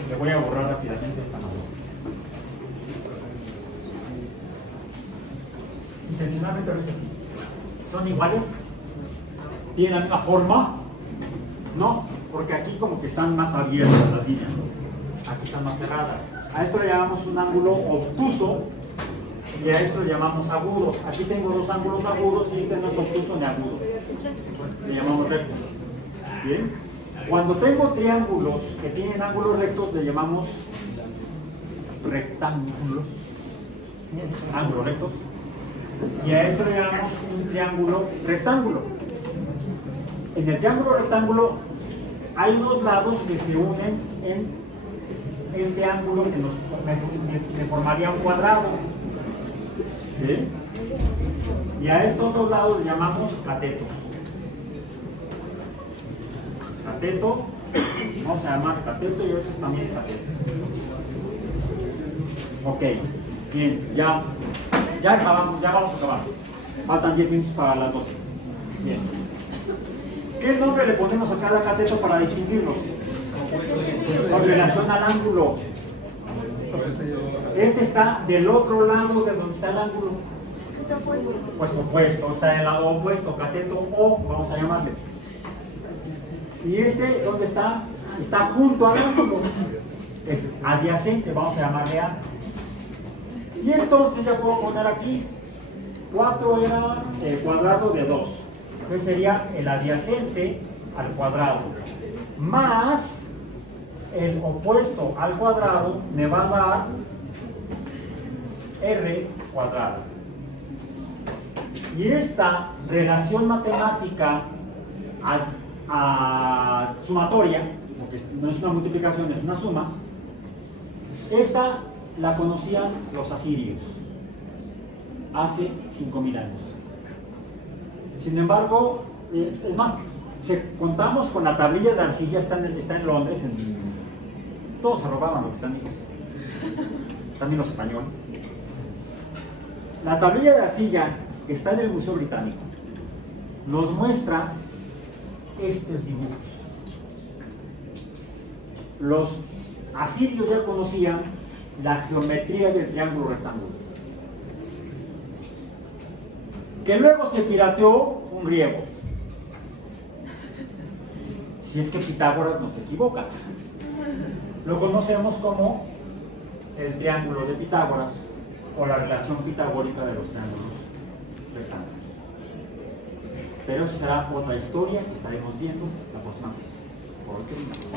le voy a borrar rápidamente esta nota. Intencionalmente lo hice así. ¿Son iguales? ¿Tienen la misma forma? No, porque aquí como que están más abiertas las líneas, ¿no? Aquí están más cerradas. A esto le llamamos un ángulo obtuso y a esto le llamamos agudos. Aquí tengo dos ángulos agudos y este no es obtuso ni agudo. Le llamamos recto. ¿Bien? Cuando tengo triángulos que tienen ángulos rectos, le llamamos rectángulos. Ángulos rectos. Y a esto le llamamos un triángulo rectángulo. En el triángulo rectángulo hay unos lados que se unen en este ángulo que me formaría un cuadrado. ¿Sí? Y a estos dos lados le llamamos catetos. Cateto, vamos a llamar cateto y otros también es cateto. Ok, bien, ya acabamos, ya vamos a acabar. Faltan 10 minutos para las 12. Bien. ¿Qué nombre le ponemos a cada cateto para distinguirlos? Con relación al ángulo. Este está del otro lado de donde está el ángulo. Pues opuesto, está del lado opuesto, cateto O, vamos a llamarle. Y este, ¿dónde está? Está junto al ángulo. Es adyacente, vamos a llamarle A. Y entonces ya puedo poner aquí 4 era el cuadrado de 2. Entonces sería el adyacente al cuadrado más el opuesto al cuadrado me va a dar R cuadrado. Y esta relación matemática sumatoria, porque no es una multiplicación, es una suma, esta la conocían los asirios hace 5.000 años. Sin embargo, es más, contamos con la tablilla de arcilla, está en Londres, todos se robaban los británicos, también los españoles. La tablilla de arcilla que está en el Museo Británico nos muestra estos dibujos. Los asirios ya conocían la geometría del triángulo rectángulo, que luego se pirateó un griego, si es que Pitágoras no se equivoca. Lo conocemos como el triángulo de Pitágoras o la relación pitagórica de los triángulos rectángulos. Pero esa será otra historia que estaremos viendo la próxima vez. Por hoy terminamos.